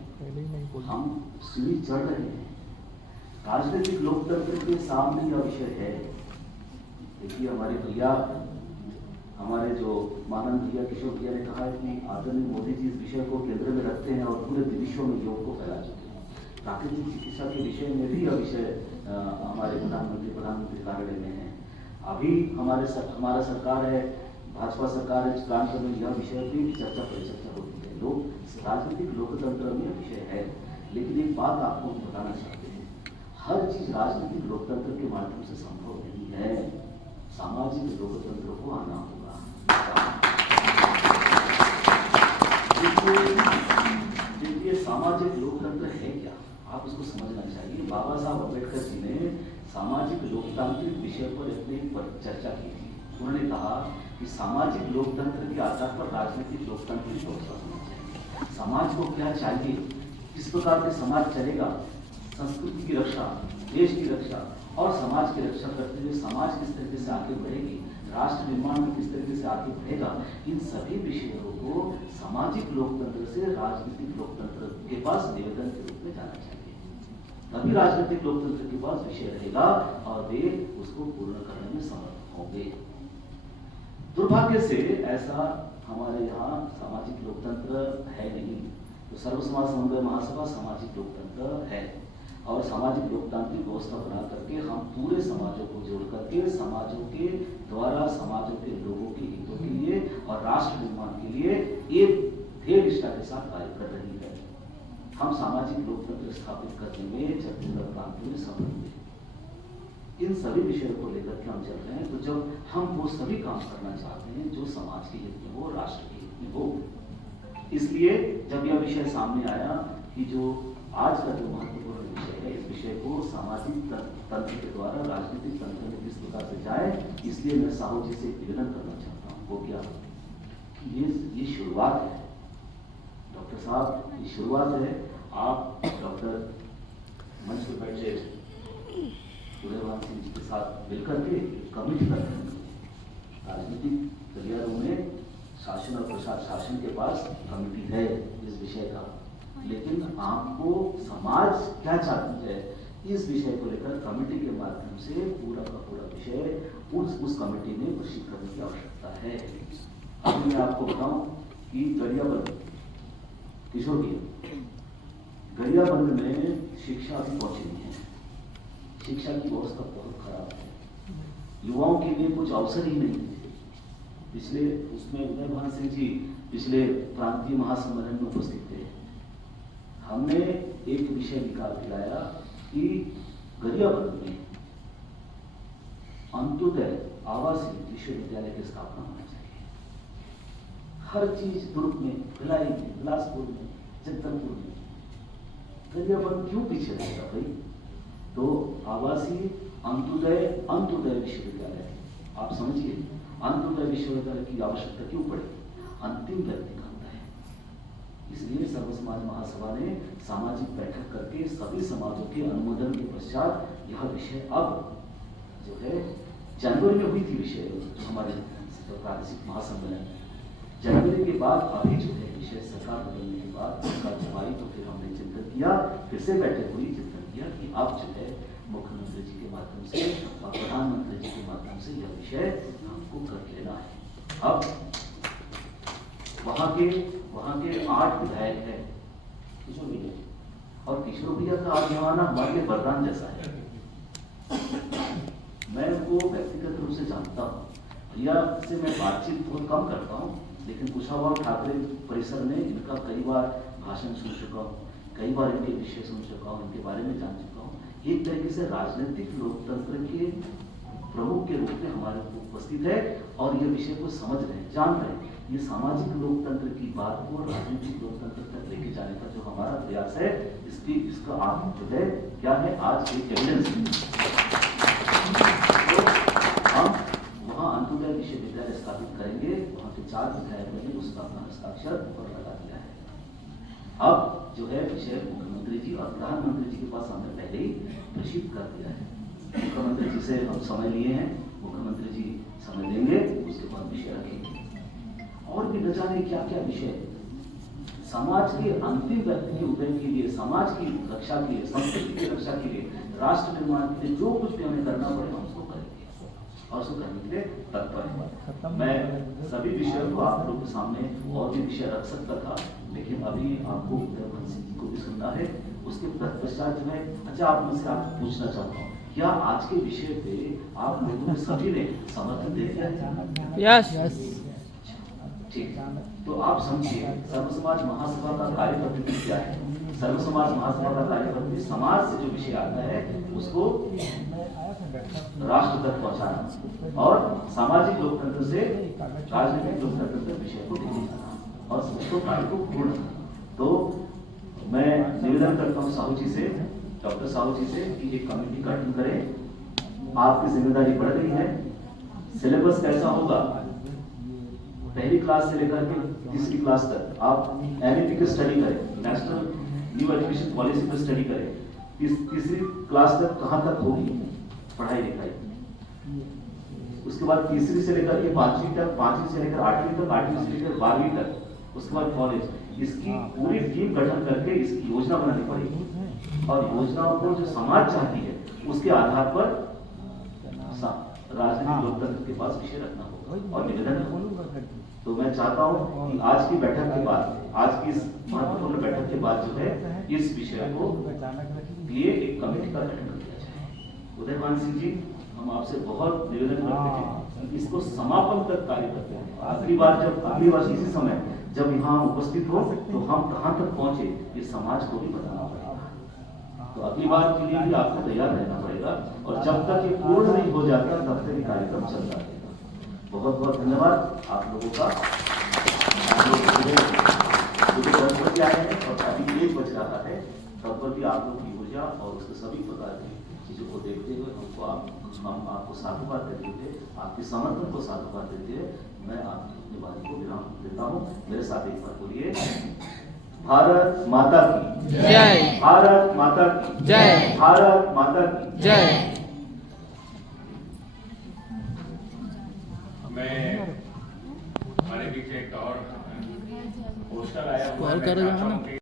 हम सीढ़ी चढ़ रहे हैं। राजनीतिक लोकतंत्र के सामने यह विषय है। देखिए हमारे भैया, हमारे जो माननीय भैया किशोर भैया ने कहा है कि आदरणीय मोदी जी इस विषय को केंद्र में रखते हैं और पूरे विश्व में योग को फैला चुके हैं। प्राकृतिक चिकित्सा के विषय में भी यह विषय हमारे प्रधानमंत्री कार्यालय में है। अभी हमारा सरकार है, भाजपा सरकार है, प्रांत में यह विषय भी चर्चा परिचर्चा होती है। लोग राजनीतिक लोकतंत्र में यह विषय है। लेकिन एक बात आपको बताना चाहते हैं, हर चीज राजनीतिक लोकतंत्र के माध्यम से संभव नहीं है। सामाजिक लोकतंत्र को आना होगा। देखिए सामाजिक लोकतंत्र है क्या, आप उसको समझना चाहिए। बाबा साहब अम्बेडकर जी ने सामाजिक लोकतांत्रिक विषय पर अपनी चर्चा की थी। उन्होंने कहा कि सामाजिक लोकतंत्र के आधार पर राजनीतिक लोकतंत्र की व्यवस्था होनी चाहिए। समाज को क्या चाहिए, किस प्रकार के समाज चलेगा, संस्कृति की रक्षा, देश की रक्षा और समाज की रक्षा करते हुए समाज किस तरीके से आगे बढ़ेगी, राष्ट्र निर्माण में किस तरीके से आगे बढ़ेगा, इन सभी विषयों को सामाजिक लोकतंत्र से राजनीतिक लोकतंत्र के पास निवेदन के रूप में जाना चाहिए। तभी राजनीतिक लोकतंत्र के पास विषय रहेगा और वे उसको पूर्ण करने में समर्थ होंगे। दुर्भाग्य से ऐसा हमारे यहाँ सामाजिक लोकतंत्र है नहीं। तो सर्व समाज समन्वय महासभा सामाजिक लोकतंत्र है और सामाजिक लोकतांत्रिक व्यवस्था बना करके हम पूरे समाजों को जोड़ करके समाजों के द्वारा समाजों के लोगों के हितों के लिए और राष्ट्र निर्माण के लिए एक ध्येय निष्ठा के साथ कार्य कर रही है। हम सामाजिक लोकतंत्र स्थापित करने में छत्तीसगढ़ प्रांत में सफल हुए। इन सभी विषयों को लेकर के हम चल रहे हैं। तो जब हम वो सभी काम करना चाहते हैं जो समाज के हित में हो, राष्ट्र के हित में हो, इसलिए जब यह विषय सामने आया कि जो आज का जो महत्वपूर्ण विषय है, इस विषय को सामाजिक तंत्र के द्वारा राजनीतिक तंत्र में किस प्रकार से जाए, इसलिए मैं साहू जी से निवेदन करना चाहता हूँ। वो क्या कि ये शुरुआत है डॉक्टर साहब, ये शुरुआत है। आप डॉक्टर मंच पर बैठे उदयभान सिंह जी के साथ मिलकर के कमिटी कर रहे हैं। राजनीतिक गलियारों में शासन और प्रशासन के पास कमिटी है इस विषय का, लेकिन आपको समाज क्या चाहती है इस विषय को लेकर कमेटी के माध्यम से पूरा का पूरा विषय उस कमेटी में प्रशिक्षित करने की आवश्यकता है। अब मैं आपको बताऊं कि गरियाबंद किशोर गरियाबंद में शिक्षा अभी पहुंची नहीं है। शिक्षा की व्यवस्था बहुत खराब है। युवाओं के लिए कुछ अवसर ही नहीं है। पिछले उसमें उदयभान सिंह जी पिछले प्रांतीय महासम्मेलन में उपस्थित थे। हमने एक विषय निकाल के लाया कि गरियाबंद में अंत्योदय आवासीय विश्वविद्यालय की स्थापना होनी चाहिए। हर चीज दुर्ग में, भिलाई में, बिलासपुर में, जगदलपुर में, गरियाबंद क्यों पीछे रहेगा भाई? तो आवासीय अंत्योदय विश्वविद्यालय, आप समझिए अंत्योदय विश्वविद्यालय की आवश्यकता क्यों पड़ी? अंतिम व्यक्ति का होता है। इसलिए सर्व समाज महासभा ने सामाजिक बैठक करके सभी समाजों के अनुमोदन के पश्चात यह विषय अब जो है जनवरी में हुई थी विषय जो हमारे प्रादेशिक महासम्मेलन है। जनवरी के बाद अभी जो है विषय सरकार बदलने के बाद सरकार जब आई तो फिर हमने चिंतन किया, फिर से बैठक हुई, चिंतन किया कि अब जो है मुख्यमंत्री जी के माध्यम से और प्रधानमंत्री जी के माध्यम से यह विषय हमको कर लेना है। अब वहां के 8 विधायक है किशोर भैया, और किशोर भैया का आज यहाँ आना हमारे लिए वरदान जैसा है। मैं उनको व्यक्तिगत रूप से जानता हूँ, भैया से मैं बातचीत बहुत कम करता हूँ, लेकिन कुशाभाऊ ठाकरे परिसर में इनका कई बार भाषण सुन चुका हूँ, कई बार इनके विषय सुन चुका हूँ, इनके बारे में जान चुका हूँ। एक तरीके से राजनीतिक लोकतंत्र के प्रमुख के रूप में हमारे उपस्थित है और ये विषय को समझ रहे हैं, जान रहे हैं। ये सामाजिक लोकतंत्र की बात को राजनीतिक लोकतंत्र तक लेके जाने का जो हमारा प्रयास है, इसका आप जो है क्या है, आज एक एविडेंस तो हम वहाँ अंत्योदय विश्वविद्यालय स्थापित करेंगे। वहाँ के 4 विधायकों ने उसका अपना हस्ताक्षर ऊपर लगा दिया है। अब जो है विषय मुख्यमंत्री जी और प्रधानमंत्री जी के पास हमने पहले ही प्रेषित कर दिया है। मुख्यमंत्री जी से हम समय लिए हैं, मुख्यमंत्री जी समय देंगे, उसके बाद विषय रखेंगे। और भी न जाने क्या क्या विषय समाज के अंतिम व्यक्ति के उदय के लिए, समाज की रक्षा के लिए, संस्कृति की रक्षा के लिए, राष्ट्र निर्माण के लिए जो कुछ भी हमें करना पड़े हम उसको करेंगे और उसको करने के लिए तत्पर है। मैं सभी विषयों को आप लोगों के सामने और भी विषय रख सकता था, लेकिन अभी आपको उदयभान सिंह जी को भी सुनना है। उसके पश्चात जो है, अच्छा आप मुझसे आपको पूछना चाहता हूँ, क्या आज के विषय पे आप लोगों ने सभी ने समर्थन दे दिया है? यस। ठीक, तो आप समझिए सर्व समाज महासभा का कार्यपद्धति क्या है। सर्व समाज महासभा का कार्यपद्धति समाज से जो विषय आता है उसको राष्ट्र तक पहुंचाना और सामाजिक लोकतंत्र से राजनीतिक लोकतंत्र तक विषय को लेके जाना और उसको कार्य को पूर्ण करना। तो मैं निवेदन करता हूँ साहू जी से, डॉक्टर साहू जी से कि एक कमेटी गठन करें। आपकी जिम्मेदारी बढ़ गई है। सिलेबस कैसा होगा, पहली क्लास से लेकर के तीसरी क्लास तक आप एनईपी की स्टडी करें, नेशनल न्यू एजुकेशन पॉलिसी पर स्टडी करें। तीसरी क्लास तक कहाँ तक होगी पढ़ाई लिखाई, उसके बाद तीसरी से लेकर के 5वीं तक, 5वीं से लेकर 8वीं तक, 8वीं से लेकर 12वीं तक, उसके बाद कॉलेज। इसकी पूरी टीम गठन करके इसकी योजना बनानी पड़ेगी और योजनाओं को जो समाज चाहती है उसके आधार पर राजनीतिक लोकतंत्र के पास विषय रखना होगा और निवेदन। तो मैं चाहता हूं कि आज की बैठक के बाद, आज की इस महत्वपूर्ण बैठक के बाद जो है इस विषय को लिए एक कमेटी का गठन किया जाए। उदयभान सिंह जी, हम आपसे बहुत निवेदन करते हैं कि इसको समापन तक कार्य करते हैं। अगली बार इसी समय जब यहाँ उपस्थित हो तो हम कहाँ तक पहुंचे ये समाज को भी बताना पड़ेगा। तो अगली बार के लिए भी आपको तैयार रहना पड़ेगा और जब तक ये पूर्ण नहीं हो जाता तब तक ये कार्यक्रम चलता रहेगा। बहुत बहुत धन्यवाद आप लोगों का। मुझे आए हैं और अभी 1 बज रहा है, तब पर भी आप लोग की ऊर्जा और उसके सभी प्रकार की चीजों को देखते हुए हम आपको साधुवाद देते हुए, आपके समर्थन को साधुवाद देते हुए मैं आपकी अपनी वाणी को विराम देता हूँ। मेरे साथ एक बार बोलिए, भारत माता की जय, भारत माता की जय, भारत माता की जय। मैं हमारे बीच एक और पोस्टर आया हुआ कॉल है, करो मैं चाहता ना। हूं कि